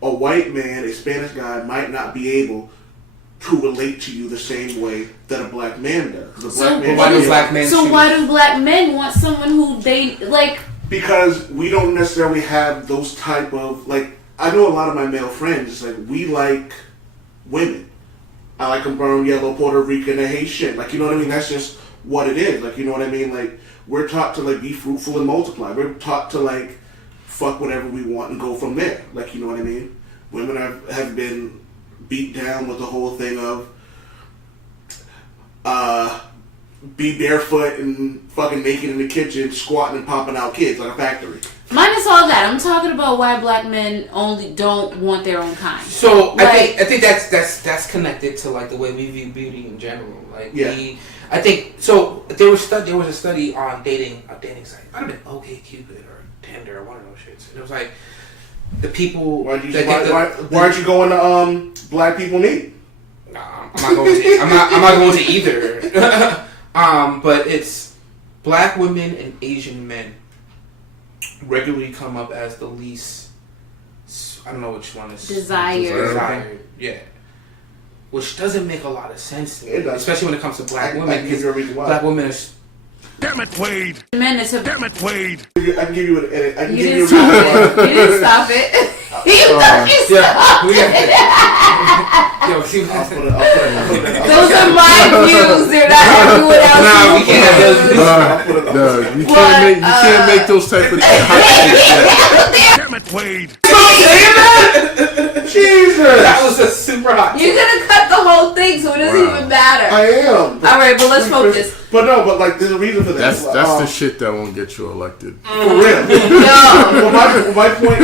A white man, a Spanish guy, might not be able to relate to you the same way that a black man does. Why do black men want someone who they like? Because we don't necessarily have those type of like. I know a lot of my male friends. Like we like women. I like them brown, yellow, Puerto Rican, and Haitian. Like you know what I mean? That's just what it is. Like you know what I mean? Like we're taught to like be fruitful and multiply. We're taught to like fuck whatever we want and go from there. Like you know what I mean? Women have been beat down with the whole thing of be barefoot and fucking naked in the kitchen, squatting and popping out kids like a factory. Minus all that, I'm talking about why black men only don't want their own kind. So like, I think that's connected to like the way we view beauty in general. Like I think so. There was a study on dating site. Might have been OkCupid or Tinder or one of those shits. And it was like the people. Why aren't you going to Black People Need? Nah, I'm not going to either. But it's Black women and Asian men regularly come up as the least. I don't know which one is desired. Yeah. Which doesn't make a lot of sense to me, especially when it comes to Black women. Because Black women are. Damn it, Wade. Men Damn it, Wade. I can give you a. I can give you a. You didn't stop it. You fucking stopped it. Yo, see what I'll put it. Those are my views. They're not everyone else's. Nah, we can't have those. You can't make those type of Damn it, Wade. Jesus! That was a super hot. You're gonna cut the whole thing, so it doesn't even matter. I am. All right, but let's focus. But like, there's a reason for that. That's the shit that won't get you elected. For real. No. Well, my point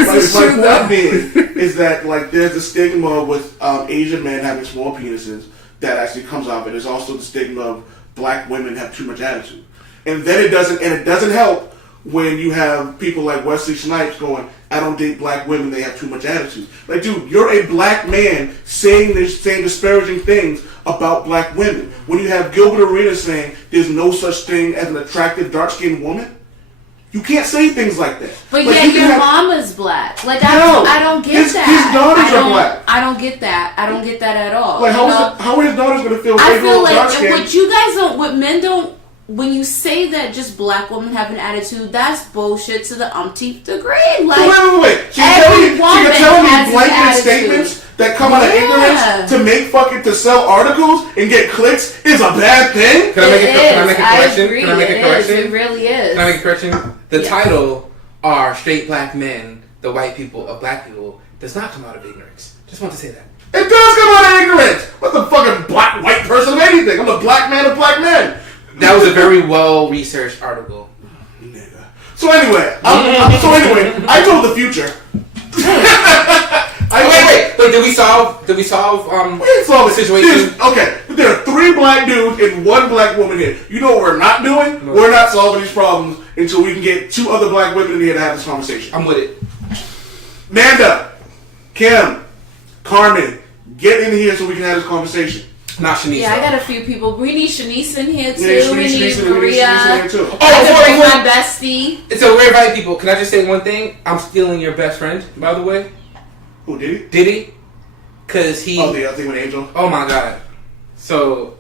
is that like there's a stigma with Asian men having small penises that actually comes out, but there's also the stigma of Black women have too much attitude, and then it doesn't help when you have people like Wesley Snipes going, I don't date Black women, they have too much attitude. Like, dude, you're a Black man saying disparaging things about Black women. When you have Gilbert Arenas saying there's no such thing as an attractive dark-skinned woman, you can't say things like that. But like, yet your mama's Black. Like, I don't get that. His daughters are Black. I don't get that. I don't get that at all. Like, how are his daughters going to feel? I feel like what men don't. When you say that just Black women have an attitude, that's bullshit to the umpteenth degree. Like, so wait. So you're telling me blanket statements that come out of ignorance to sell articles and get clicks is a bad thing? Can I make a correction? Can I make a correction? It really is. Can I make a correction? The title are straight Black men, the white people of Black people, does not come out of ignorance. Just want to say that. It does come out of ignorance. What's the fucking black white person of anything? I'm a Black man of Black men. That was a very well researched article. Nigga. So anyway, I told the future. Wait. Did we solve we didn't solve the situation? Okay, there are 3 Black dudes and 1 Black woman here. You know what we're not doing? No. We're not solving these problems until we can get 2 other Black women in here to have this conversation. I'm with it. Manda, Kim, Carmen, get in here so we can have this conversation. Not Shanice. Yeah, I got a few people. We need Shanice in here too. Yeah, we need Shanice Maria. in here too. I can bring my bestie. So we're inviting people. Can I just say one thing? I'm stealing your best friend, by the way. Who did he? Did he? Cause he. Oh, the other thing with Angel. Oh my god. So,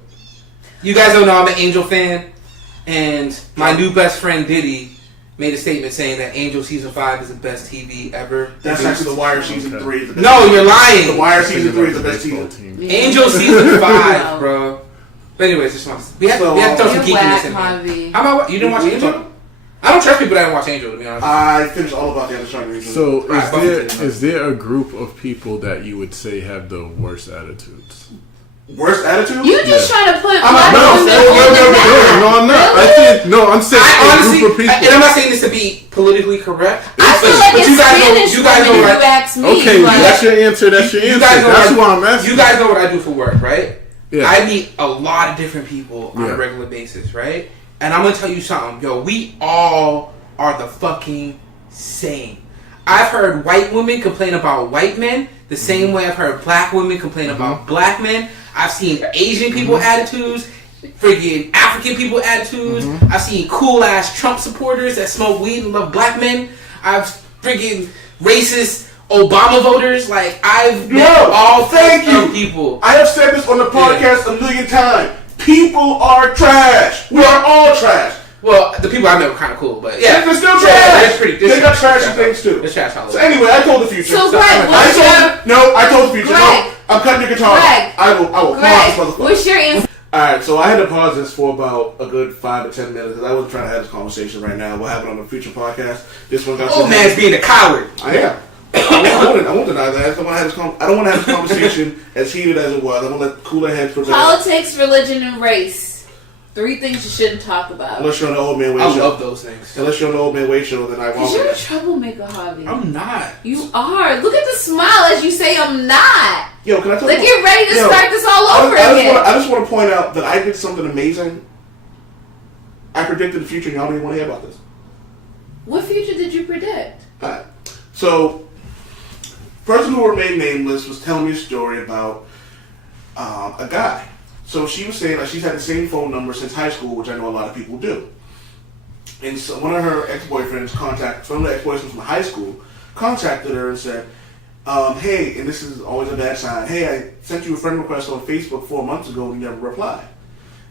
you guys don't know I'm an Angel fan, and my new best friend Diddy made a statement saying that Angel Season 5 is the best TV ever. That's actually The Wire Season 3 is the best. No, you're lying. The Wire Season 3 is the best season. Yeah. Angel Season 5, bro. But anyways, just want to... We have to throw some geekiness in here. How about... You didn't watch Angel? I don't trust people that didn't watch Angel, to be honest. I finished all about the other side. So, is there a group of people that you would say have the worst attitudes? Worst attitude? You just trying to put No, I'm not. I'm saying honestly, a group of people. and I'm not saying this to be politically correct. I feel like it's Spanish you guys know women what you ask me. Okay, like, that's your answer. That's why I'm asking. You guys know what I do for work, right? Yeah. I meet a lot of different people on a regular basis, right? And I'm gonna tell you something, yo. We all are the fucking same. I've heard white women complain about white men the same way I've heard Black women complain about Black men. I've seen Asian people attitudes, friggin' African people attitudes. I've seen cool ass Trump supporters that smoke weed and love Black men. I've friggin' racist Obama voters. Like, I've met all thank you people. I have said this on the podcast a million times. People are trash. We are all trash. Well, the people I met were kind of cool, but yeah, they're still trash. They got trashy things too. It's trash Hollywood. So anyway, I told the future. So Greg, I told the future. Greg, No, I'm cutting your guitar. Greg, I will pause this motherfucker. What's your answer? Alright, so I had to pause this for about a good 5 to 10 minutes because I wasn't trying to have this conversation right now. We'll have it on the future podcast. This one got old man's being a coward. I am. I won't deny that. I don't want to have this conversation as heated as it was. I want to let cooler heads prevail. Politics, religion, and race. 3 things you shouldn't talk about. Unless you're on the Old Man Way I show. love those things. Unless you're on the Old Man Way show, then I won't. Because you're a troublemaker, Harvey. I'm not. You are. Look at the smile as you say I'm not. Yo, can I tell like you? You're ready to start this all over again. I just want to point out that I did something amazing. I predicted the future, and y'all don't even want to hear about this. What future did you predict? Alright. So, person who remained nameless was telling me a story about a guy. So she was saying she's had the same phone number since high school, which I know a lot of people do. And so one of her ex-boyfriends from high school, contacted her and said, hey, and this is always a bad sign, hey, I sent you a friend request on Facebook 4 months ago and you never replied.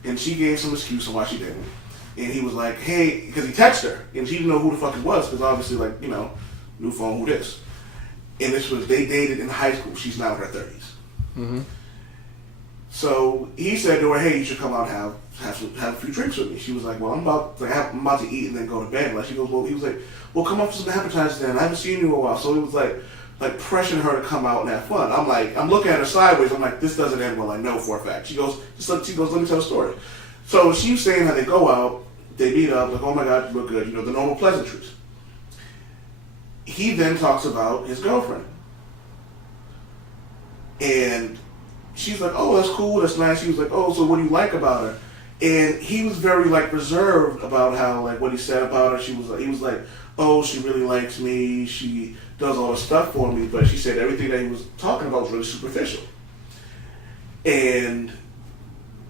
And she gave some excuse on why she didn't. And he was like, hey, because he texted her, and she didn't know who the fuck it was, because obviously, new phone, who this? And they dated in high school. She's now in her 30s. Mm-hmm. So he said to her, hey, you should come out and have a few drinks with me. She was like, well, I'm about to eat and then go to bed. He was like, well, come up for some appetizers then. I haven't seen you in a while. So it was like pressuring her to come out and have fun. I'm looking at her sideways. I'm like, this doesn't end well. I know for a fact. She goes, let me tell a story. So she was saying how they go out, they meet up, like, oh my God, you look good, the normal pleasantries. He then talks about his girlfriend. And she's like, oh, that's cool, that's nice. She was like, oh, so what do you like about her? And he was very, reserved about how, what he said about her. He was like, oh, she really likes me, she does all this stuff for me, but she said everything that he was talking about was really superficial. And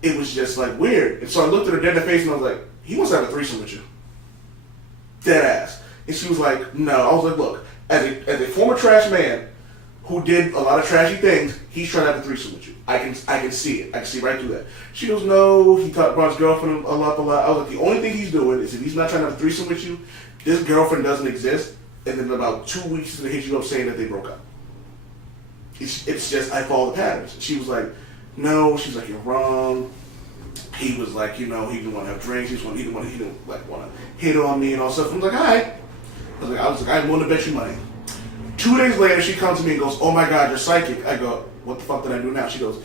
it was just, weird. And so I looked at her dead in the face and I was like, he wants to have a threesome with you. Dead ass. And she was like, no. I was like, look, as a former trash man who did a lot of trashy things, he's trying to have a threesome with you. I can see it. I can see right through that. She goes, no, he brought his girlfriend a lot. I was like, the only thing he's doing is if he's not trying to have a threesome with you, this girlfriend doesn't exist, and then about 2 weeks he's going to hit you up saying that they broke up. It's just, I follow the patterns. She was like, no, she's like, you're wrong. He was like, he didn't want to have drinks. He didn't want to hit on me and all stuff. I was like, all right. I was like, I'm willing to bet you money. 2 days later, she comes to me and goes, oh my God, you're psychic. I go, what the fuck did I do now? She goes,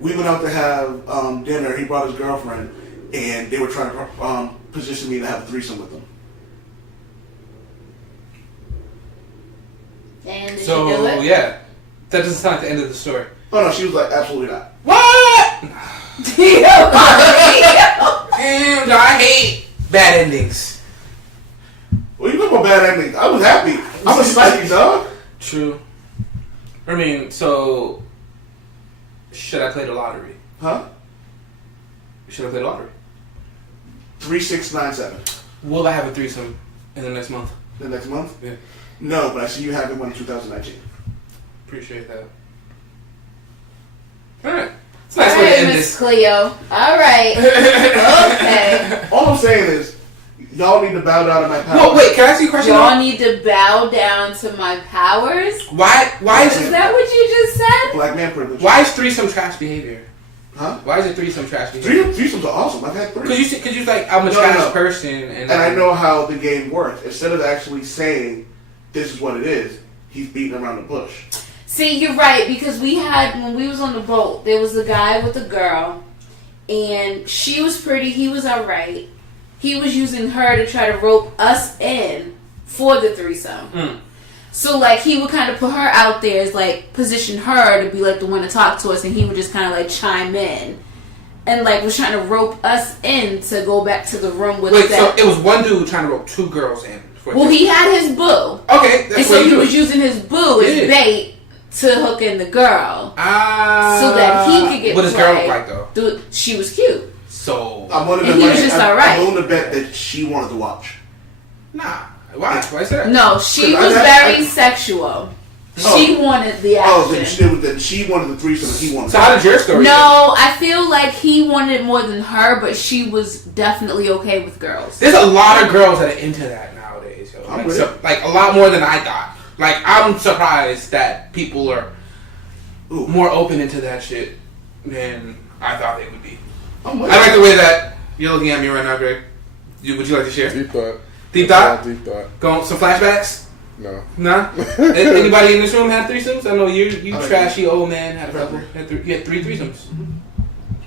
we went out to have dinner. He brought his girlfriend, and they were trying to position me to have a threesome with them. And did so you do it? yeah, that doesn't sound like the end of the story. Oh no, she was like, absolutely not. What? Damn, I hate bad endings. Well, you talking about bad endings? I was happy. I'm a psychic dog. True. I mean, so should I play the lottery? Huh? Should I play the lottery? 3697. Will I have a threesome in the next month? The next month? Yeah. No, but I see you having one in 2019. Appreciate that. All right. It's a nice way to end Miss this. Cleo. All right. Okay. All I'm saying is, y'all need to bow down to my power. Well, wait. Can I ask you a question? Y'all need to bow down to my powers. Why Is that what you just said? Black man privilege. Why is threesome trash behavior? Huh? Why is it threesome trash behavior? Threesomes are awesome. I've had three. Cause you like I'm a trash person, and I know how the game works. Instead of actually saying this is what it is, he's beating around the bush. See, you're right, because when we was on the boat, there was a guy with a girl, and she was pretty, he was alright. He was using her to try to rope us in for the threesome. Mm. So, he would kind of put her out there as, position her to be, the one to talk to us, and he would just kind of, chime in. And, was trying to rope us in to go back to the room with Wait, so it was one dude trying to rope two girls in? Well, he had his boo. Okay, that's and so he was using his boo as bait to hook in the girl. So that he could get what does girl look like, though? Dude, she was cute. So... I'm one of and he was just alright. I'm willing to bet that she wanted to watch. Nah. Why? Why is that? No, she was very sexual. She wanted the action. Oh, then she wanted the threesome and he wanted So how did your story No, I feel like he wanted it more than her, but she was definitely okay with girls. There's a lot of girls that are into that nowadays. Yo. A lot more than I thought. I'm surprised that people are more open into that shit than I thought they would be. I like the way that you're looking at me right now, Greg. Would you like to share? Deep thought. Deep thought? Deep thought. Going some flashbacks? No. Nah? Anybody in this room had threesomes? I know you trashy old man had a couple. You had 3 threesomes. Mm-hmm.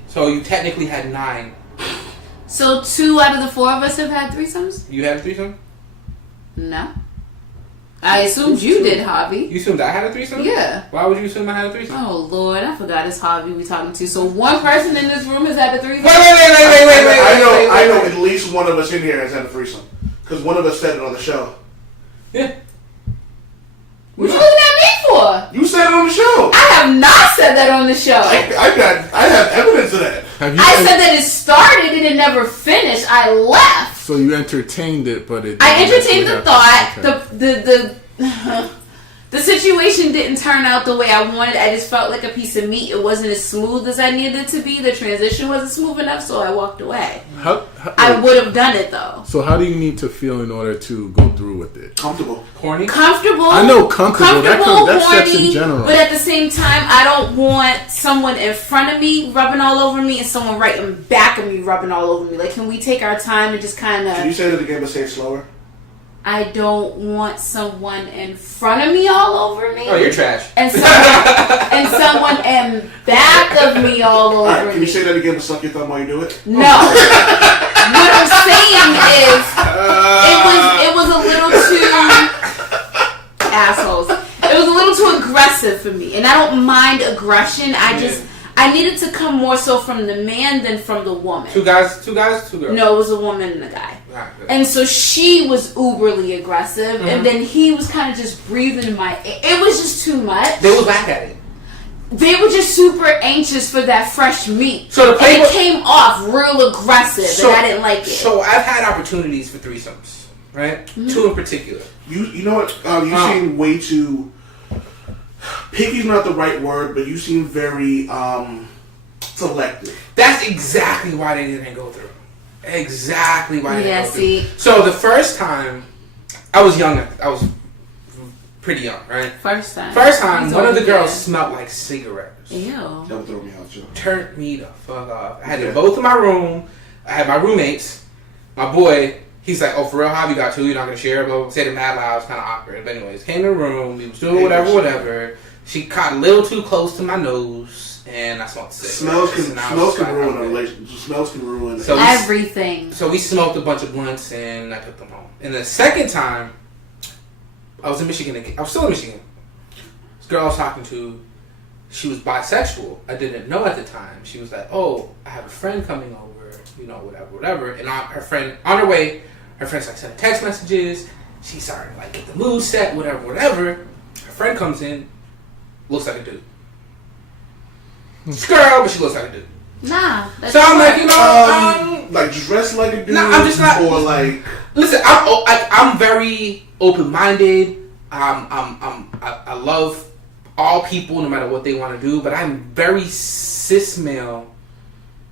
So you technically had 9. So 2 out of the 4 of us have had threesomes? You had a threesome? No. I assumed you did, Javi. You assumed I had a threesome? Yeah. Why would you assume I had a threesome? Oh, Lord. I forgot it's Javi we talking to. So one person in this room has had a threesome? Wait. I know at least one of us in here has had a threesome. Because one of us said it on the show. Yeah. What you looking at me for? You said it on the show. I have not said that on the show. I have evidence of that. I said that it started and it never finished. I left. So you entertained it, but it. I entertained the thought. Okay. The situation didn't turn out the way I wanted. I just felt like a piece of meat. It wasn't as smooth as I needed it to be. The transition wasn't smooth enough, so I walked away. I would have done it though. So how do you need to feel in order to go through with it? Comfortable. Corny? Comfortable. I know comfortable. That's sex in horny, general. but at the same time, I don't want someone in front of me rubbing all over me and someone right in back of me rubbing all over me. Like, can we take our time and just kind of... Can you say that again, but say it slower? I don't want someone in front of me all over me. Oh, you're trash. And someone in back of me all over Alright, can me. you say that again, but suck your thumb while you do it? No. What I'm saying is, it was a little too assholes. It was a little too aggressive for me, and I don't mind aggression. I needed to come more so from the man than from the woman. Two guys, two girls? No, it was a woman and a guy. And so she was uberly aggressive, and then he was kind of just breathing in my ear. It was just too much. They was back at it. They were just super anxious for that fresh meat. So the and it came off real aggressive, and I didn't like it. So I've had opportunities for threesomes, right? Mm-hmm. Two in particular. You know what? You seem way too... Picky's not the right word, but you seem very selective. That's exactly why they didn't go through. Exactly why they didn't go see. through. So the first time, I was young. I was pretty young, right? First time, one of the girls smelled like cigarettes. Ew. That would throw me out, too. Turned me the fuck off. I had them both in my room. I had my roommates. My boy, he's like, "Oh, for real? How you got two? You're not gonna share?" Blah, blah. Said it mad loud. It was kind of awkward. But anyways, came in the room. We was doing whatever. She caught a little too close to my nose, and I smelled cigarettes. Smells can ruin a relationship. Smells can ruin everything. So we smoked a bunch of blunts, and I took them home. And the second time, I was in Michigan again. I was still in Michigan. This girl I was talking to, she was bisexual. I didn't know at the time. She was like, "Oh, I have a friend coming over, whatever." And on her way, her friend's like sending text messages. She started like get the mood set, whatever. Her friend comes in, looks like a dude. She's a girl, but she looks like a dude. Nah. So I'm like, like dressed like a dude. No, I'm just not. Or like, listen, I'm very open-minded. I love all people, no matter what they want to do. But I'm very cis male,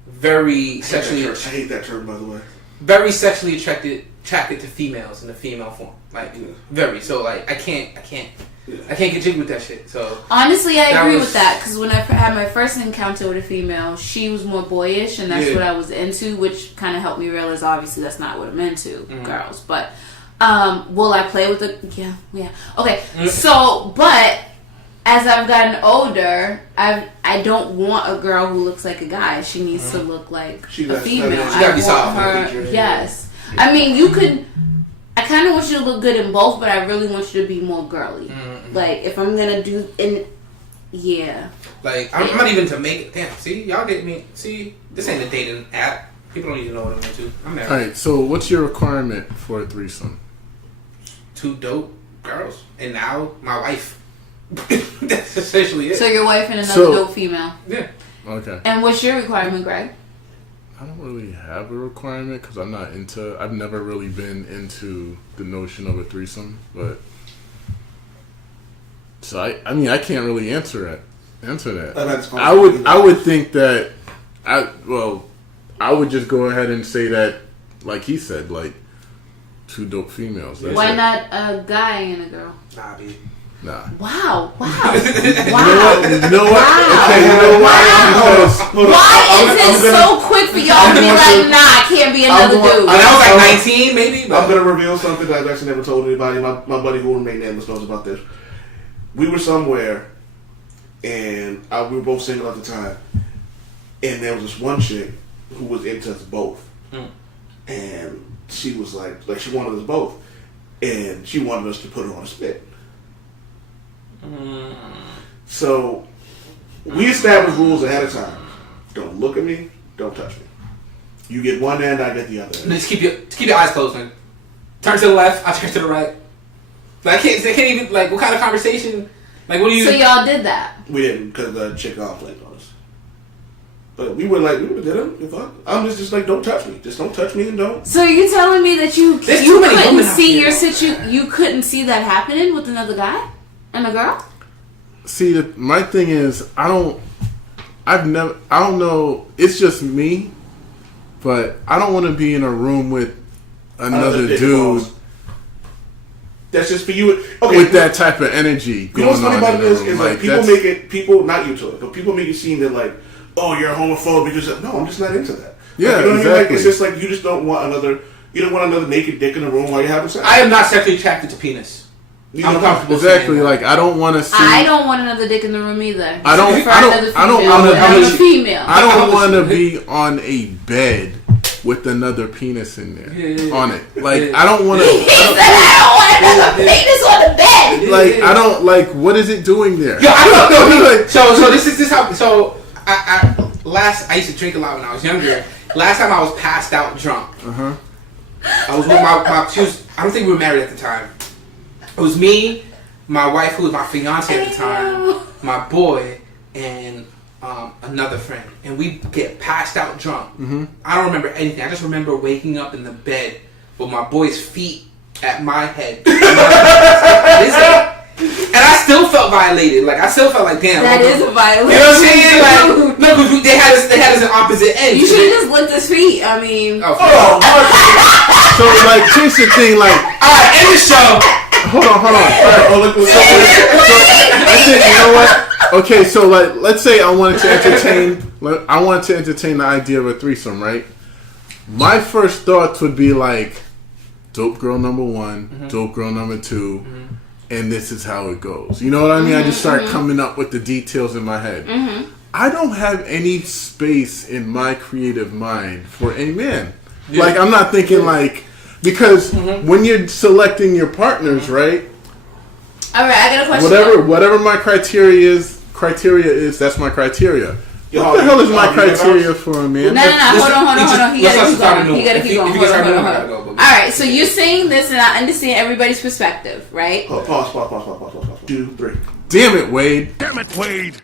very sexually. I hate that term, by the way. Very sexually attracted to females in the female form, like very. So like I can't get jiggy with that shit. So honestly, I agree with that because when I had my first encounter with a female, she was more boyish, and that's what I was into, which kind of helped me realize obviously that's not what I'm into, girls. But will I play with it? Yeah. Okay. So, but as I've gotten older, I don't want a girl who looks like a guy. She needs to look like a female. She gotta be soft. Yes. I mean, you could. I kind of want you to look good in both, but I really want you to be more girly. Like, if I'm gonna do, like, I'm not even to make it. Damn, see, y'all get me. See, this ain't a dating app. People don't even know what I'm into. I'm married. All right. So, what's your requirement for a threesome? 2 dope girls, and now my wife. That's essentially it. So your wife and another dope female. Yeah. Okay. And what's your requirement, Greg? I don't really have a requirement because I've never really been into the notion of a threesome, but so I mean I can't really answer that. I would think that I would just go ahead and say that, like he said, like 2 dope females. Why not a guy and a girl? Nah, dude. Nah. Wow. You know what? Wow. Okay, you know why? Why is it so quick for y'all to be like, nah, I can't be another dude? I was like 19, maybe. I'm gonna reveal something that I've actually never told anybody. My buddy who remained nameless knows about this. We were somewhere, and we were both single at the time, and there was this one chick who was into us both, and she was like she wanted us both, and she wanted us to put her on a spit. So we established rules ahead of time. Don't look at me. Don't touch me. You get one end, I get the other end. Just keep your eyes closed, man. Turn to the left, I turn to the right. Like, I can't even, like, what kind of conversation? Like, what do you? So y'all did that. We didn't because the chick flanked on us. But we were like, we would have did it. Fuck. I'm just like, don't touch me. Just don't touch me and don't. So you telling me that you There's too many couldn't women out see here. you couldn't see that happening with another guy and a girl? See, my thing is, I don't know. It's just me, but I don't want to be in a room with another dick dude balls. That's just for you. Okay, with that type of energy you know what's going funny on about in it the is, room. is like Like, people that's- make it, people, not you to it, but people make it seem that like, oh, you're a homophobe because, no, I'm just not into that. Yeah, like, you know what I mean? Like, exactly. it's just like, you just don't want another naked dick in the room while you're having sex. I am not sexually attracted to penis. You I'm know, comfortable. Exactly. saying that. Like, I don't want to see. I don't want another dick in the room either. I don't- prefer I don't- another I don't female wanna- with another female. I don't I'm want to listening. be on a bed with another penis in there Yeah. on it. Like, Yeah. I don't want He to. said I don't want another penis on the bed. Like, I don't like. What is it doing there? Yo, I don't know. Like, So this is how. So I used to drink a lot when I was younger. Last time I was passed out drunk. I was with my she was. I don't think we were married at the time. It was me, my wife, who was my fiance at the time, my boy, and another friend, and we get passed out drunk. I don't remember anything. I just remember waking up in the bed with my boy's feet at my head. And I still felt violated. Like, I still felt like, damn. That is a violation. You know what I'm saying? Like, no, because they had us at opposite ends. You should have just licked his feet. I mean, Oh, so like, here's the thing. Like, alright, end the show. hold on. All right, so I think, you know what? Okay, so like, let's say I wanted to entertain the idea of a threesome, right? My first thoughts would be like, dope girl number one, dope girl number two, and this is how it goes. You know what I mean? I just start coming up with the details in my head. I don't have any space in my creative mind for a man. Yeah. Like, I'm not thinking like, because when you're selecting your partners, right? all right. I got a question. Whatever my criteria is, that's my criteria. Yo, What the hell is my you never criteria for a man? No. Hold on. He gotta keep going. He gotta keep going. If you Hold start moving, on. I gotta go. All right. So you're saying this, and I understand everybody's perspective, right? Pause. 2, 3. Damn it, Wade. Damn it, Wade.